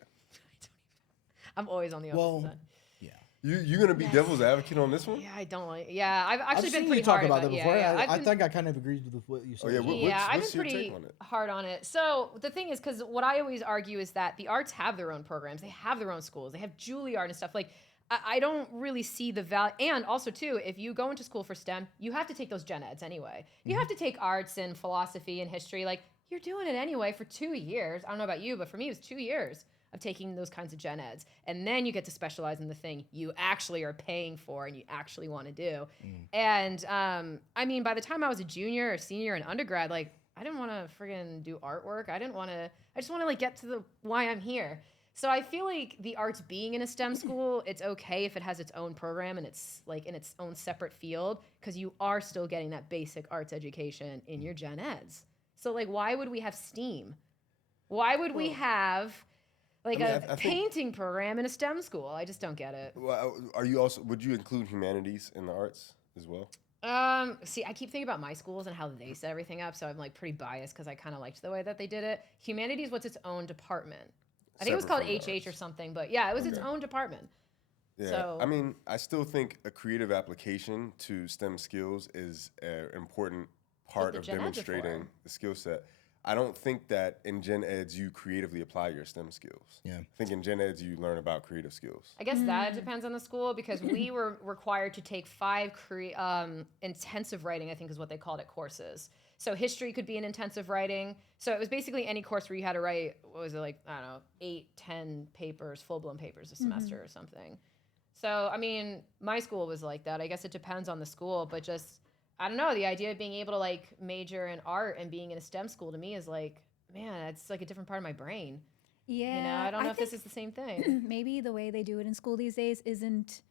I'm always on the opposite Well, side. yeah. You're gonna be devil's advocate on this one? Yeah, I don't like. Yeah, I've actually I've been seen pretty you talk hard about that it. before. Yeah, I I've been- think I kind of agreed with what you said. yeah, I've what's been your take pretty on it? hard on it. So the thing is, because what I always argue is that the arts have their own programs, they have their own schools, they have Juilliard and stuff. Like, I don't really see the value. And also, too, if you go into school for STEM, you have to take those gen eds anyway. You have to take arts and philosophy and history. Like, you're doing it anyway for 2 years. I don't know about you, but for me, it was 2 years of taking those kinds of gen eds. And then you get to specialize in the thing you actually are paying for and you actually want to do. And I mean, by the time I was a junior or senior in undergrad, like, I didn't want to friggin' do artwork. I just want to like get to the why I'm here. So I feel like the arts being in a STEM school, it's okay if it has its own program and it's like in its own separate field, because you are still getting that basic arts education in your gen eds. So like, why would we have STEAM? Why would we have like I a think- painting program in a STEM school? I just don't get it. Well, are you also? Would you include humanities in the arts as well? See, I keep thinking about my schools and how they set everything up, so I'm like pretty biased because I kind of liked the way that they did it. Humanities was its own department. I think it was Separate called from the HH or arts. something, but yeah, it was its Okay. own department. Yeah, So- I mean, I still think a creative application to STEM skills is an important part the of gen eds are for. demonstrating the skill set. I don't think that in gen eds you creatively apply your STEM skills. Yeah. I think in gen eds you learn about creative skills. I guess that depends on the school because we were required to take 5 intensive writing, I think is what they called it, courses. So history could be an intensive writing. So it was basically any course where you had to write, what was it, like, I don't know, 8, 10 papers, full-blown papers a semester or something. So, I mean, my school was like that. I guess it depends on the school, but just, I don't know, the idea of being able to, like, major in art and being in a STEM school to me is like, man, it's like a different part of my brain. Yeah. You know, I don't know if this think is the same thing. maybe the way they do it in school these days isn't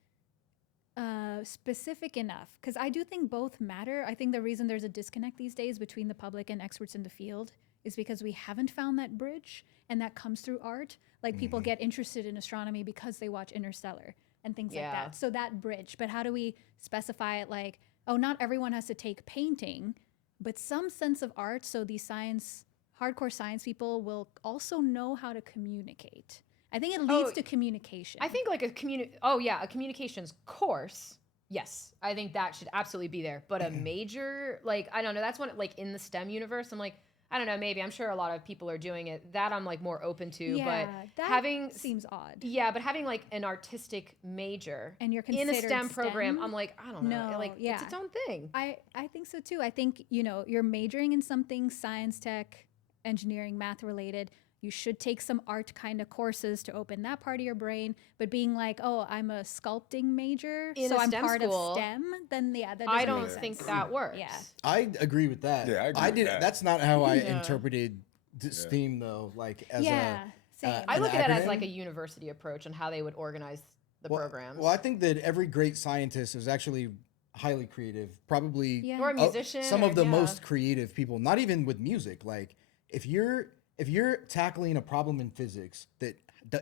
specific enough, because I do think both matter. I think the reason there's a disconnect these days between the public and experts in the field is because we haven't found that bridge, and that comes through art. Like people get interested in astronomy because they watch Interstellar and things like Yeah. that. So that bridge. But how do we specify it like, oh, not everyone has to take painting, but some sense of art, so these hardcore science people will also know how to communicate. I think it leads to communication. I think like a communications course. Yes, I think that should absolutely be there. But a major, like, I don't know, that's one, like, in the STEM universe, I'm like, I don't know, maybe. I'm sure a lot of people are doing it. That I'm, like, more open to. yeah, But that having, seems odd. yeah, but having, like, an artistic major And you're in a considered STEM program, STEM? I'm like, I don't know. No, Like, yeah. it's its own thing. I think so too. I think, you're majoring in something science, tech, engineering, math related. You should take some art kind of courses to open that part of your brain. But being like, oh, I'm a sculpting major, In so a I'm STEM part school, of STEM, then yeah, that doesn't I don't make think sense. that works. Yeah. I agree with that. Yeah, I agree with did. that. That's not how I Yeah. interpreted STEAM though. Like as Yeah, same. I an look at it as acronym. like a university approach on how they would organize the programs. Well, I think that every great scientist is actually highly creative. Probably Yeah. Or a musician. some or- of the yeah. most creative people. Not even with music. Like if you're tackling a problem in physics that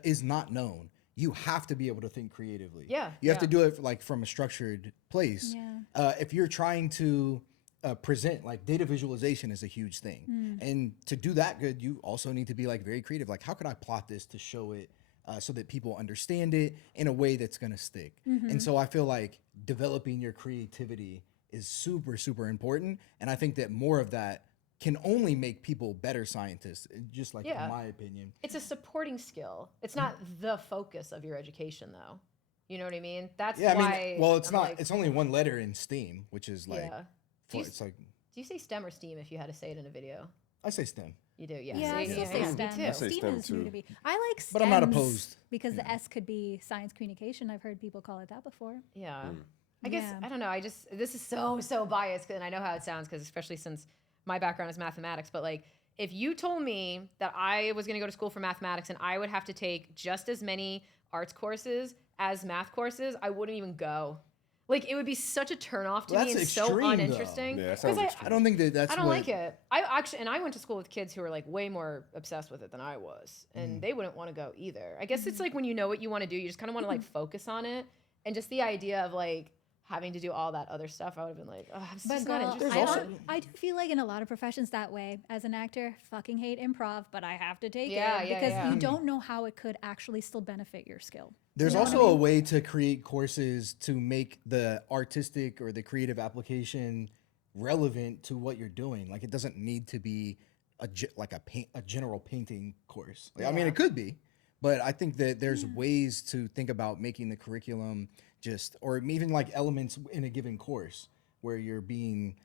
is not known, you have to be able to think creatively. Yeah, you have to yeah. do it like from a structured place. Yeah. If you're trying to present, like data visualization is a huge thing, and to do that good, you also need to be like very creative. Like how could I plot this to show it so that people understand it in a way that's gonna stick? And so I feel like developing your creativity is super, super important, and I think that more of that can only make people better scientists, just like Yeah. in my opinion. It's a supporting skill. It's not the focus of your education, though. You know what I mean? That's Yeah, why. I mean, well, it's I'm not. like, It's only one letter in STEAM, which is like, yeah. Do you, it's like do you say STEM or STEAM if you had to say it in a video? I say STEM. You do, yeah. Yeah, I See? still Yeah, say me STEM. too. I say STEAM STEM is new too. to me. I like STEMs But I'm not opposed. because the S could be science communication. I've heard people call it that before. Yeah. I guess Yeah. I don't know. This is so biased, and I know how it sounds because especially since my background is mathematics. But like, if you told me that I was going to go to school for mathematics and I would have to take just as many arts courses as math courses, I wouldn't even go. Like, it would be such a turnoff to Well, me that's and so extreme, though. uninteresting. Yeah, that 'Cause sounds I, extreme. I don't think that that's. I don't what, like it. I went to school with kids who were like way more obsessed with it than I was, and they wouldn't want to go either. I guess it's like when you know what you want to do, you just kind of want to like focus on it, and just the idea of like having to do all that other stuff, I would have been like, oh, it's But just not girl, interesting. I do feel like in a lot of professions that way. As an actor, fucking hate improv, but I have to take Yeah, it yeah, because yeah. you don't know how it could actually still benefit your skill. There's You know what I also a mean? way to create courses to make the artistic or the creative application relevant to what you're doing. Like it doesn't need to be a general painting course. Like, I mean, Yeah. it could be, but I think that there's ways to think about making the curriculum or even like elements in a given course where you're being,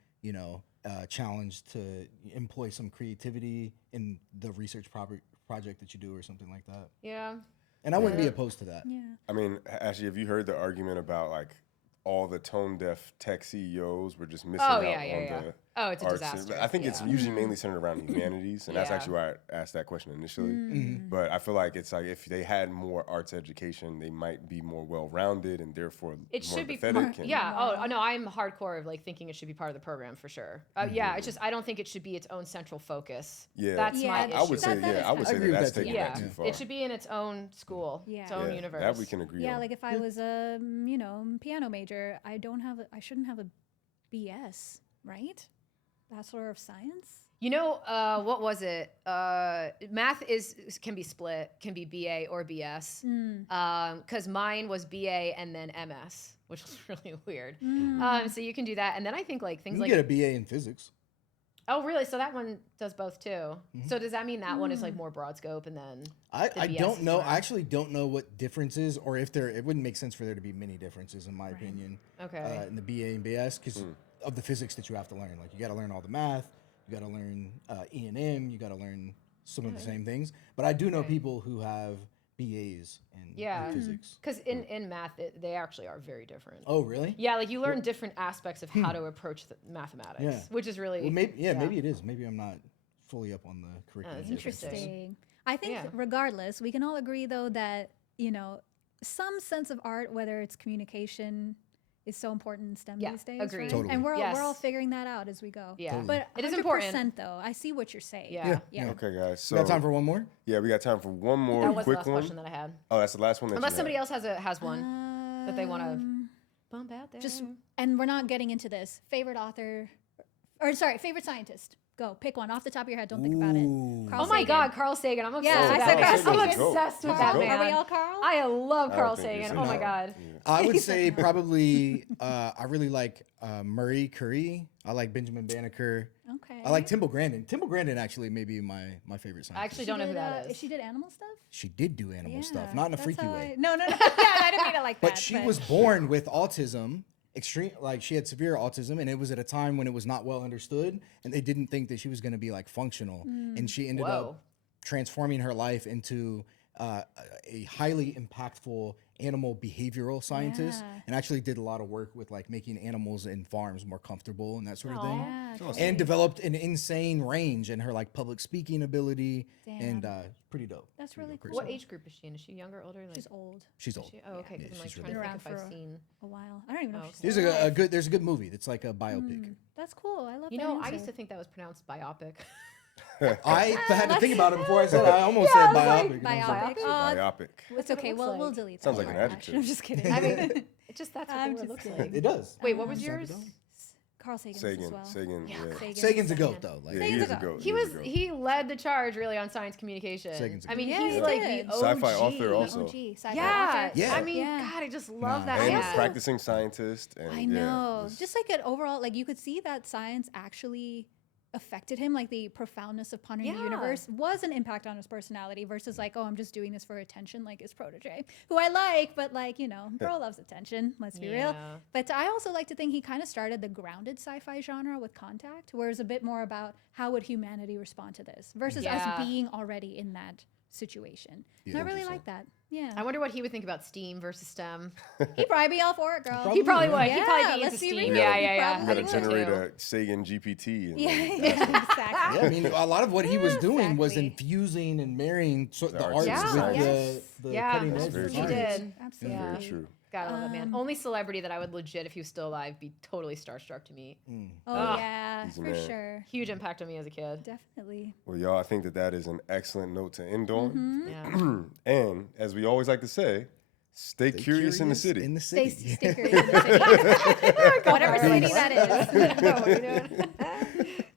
challenged to employ some creativity in the research project that you do or something like that. Yeah. And I wouldn't be opposed to that. Yeah. I mean, actually, have you heard the argument about like all the tone deaf tech CEOs were just missing Oh out yeah, yeah, on yeah. the Oh, it's a arts. disaster. I think it's Yeah. usually mainly centered around humanities, and that's Yeah. actually why I asked that question initially. Mm-hmm. But I feel like it's like if they had more arts education, they might be more well-rounded and therefore It more should be empathetic. part, and- yeah. Oh no, I'm hardcore of like thinking it should be part of the program for sure. Yeah, it's just I don't think it should be its own central focus. Yeah. That's Yeah, my I issue. I would say, That is I would kind say of- I that agree with that's that too. taking Yeah, that too far. it should be in its own school, Yeah. its own Yeah, universe. that we can agree Yeah, on. like if I was a piano major, I shouldn't have a BS, right? Bachelor of Science. You know, what was it? Math can be split, can be BA or BS. Because mine was BA and then MS, which was really weird. So you can do that, and then I think like You things can like get a BA in physics. oh really? So that one does both too. So does that mean that one is like more broad scope, and then I BS don't is know. more- I actually don't know what differences, or if there. It wouldn't make sense for there to be many differences, in my opinion. Okay. In the BA and BS, because of the physics that you have to learn. Like you got to learn all the math. You got to learn E and M. You got to learn some of the same things. But I do know people who have BAs in Yeah. physics. Because in math, they actually are very different. Oh, really? Yeah, like you learn different aspects of how to approach the mathematics, Yeah. which is really Well, maybe maybe it is. Maybe I'm not fully up on the curriculum. that's differences. Interesting. I think Yeah. regardless, we can all agree though that, some sense of art, whether it's communication, is so important in STEM Yeah, these days. agreed. Right? Totally. And we're all Yes. figuring that out as we go. Yeah. Totally. But It is 100% important. though, I see what you're saying. Yeah. Yeah. Okay, guys. So We got time for one more? yeah, we got time for one more That was the quick last one. question that I had. Oh, that's the last one. That Unless you somebody had. else has one that they want to Um, bump out there. just and we're not getting into this. Favorite author or sorry, favorite scientist. Go. Pick one off the top of your head. Don't think about it. Ooh. Carl oh my Sagan. God, Carl Sagan! I'm obsessed Yeah, with I that said man. Carl I'm Sagan. obsessed with Carl, that man. Are we all Carl? I love I Carl don't think Sagan. it's Oh my no. God. I would say probably I really like Marie Curie. I like Benjamin Banneker. Okay. I like Temple Grandin. Temple Grandin actually may be my favorite scientist. I actually don't know who that is. She did animal stuff? She did do animal stuff, Yeah, not in a that's freaky how way. No. Yeah, I didn't mean it like that. But she was born with autism, extreme, like she had severe autism, and it was at a time when it was not well understood, and they didn't think that she was going to be like functional, and she ended Whoa. up transforming her life into a highly impactful animal behavioral scientist, Yeah. and actually did a lot of work with like making animals in farms more comfortable and that sort of thing. Yeah, And developed an insane range in her like public speaking ability, and pretty dope. That's Pretty really dope cool. What age group is she in? Is she younger, older? Like, She's old. She's old. oh, okay. Yeah, Because I'm like she's trying really to old. think if I've Around for seen. A while. I don't even know. Oh, if she's There's still alive. there's a good movie that's like a biopic. That's cool. I love You that know, I answer. used to think that was pronounced biopic. I had to think about it before I said it. I almost said biopic. and I was like, Biopic. Oh, Biopic. it's what it okay. looks We'll like. delete that. Sounds like an part, adjective. I'm just kidding. I mean, it just that's what I'm the word just looks kidding. like. It does. Wait, what was Sounds like yours? it does. Carl Sagan's as Sagan. well. Sagan. Yeah. Sagan's a goat though. Like, Yeah, he Sagan's is a a goat. goat. He is was a goat. he led the charge really on science communication. Sagan's a I mean, goat. he's Yeah, like he did. the OG. Sci-fi author also. OG, sci-fi Yeah, author. Yeah. I mean, Yeah. God, I just love Nah. that. And man. practicing scientist. And, I yeah, know. it's- Just like an overall, like you could see that science actually affected him, like the profoundness of pondering the Yeah. universe was an impact on his personality versus like, oh, I'm just doing this for attention, like his protege, who I like, but like, bro loves attention, let's be real. Yeah. But I also like to think he kind of started the grounded sci-fi genre with Contact, where it's a bit more about how would humanity respond to this versus Yeah. us being already in that situation. And I really like that. Yeah. I wonder what he would think about STEAM versus STEM. He'd probably be all for it, girl. Probably He probably would. Yeah. He'd probably Yeah, be let's into be STEam. real. Yeah, He yeah, yeah. probably You gotta would. generate too. a Sagan GPT. And Yeah, ask yeah, him. exactly. Yeah, I mean, a lot of what he was doing was Exactly. infusing and marrying the arts arts and with science. the Yeah, cutting edge. very of true. he science. did. Absolutely. Very true. Gotta love that man. Only celebrity that I would legit, if he was still alive, be totally starstruck to meet. Oh Ah, yeah, he's a for man. sure. Huge impact on me as a kid. Definitely. Well, y'all, I think that is an excellent note to end on. Yeah. And as we always like to say, stay curious in the city. In the Stay city. stickers in the city. Whatever city that is. What are we doing?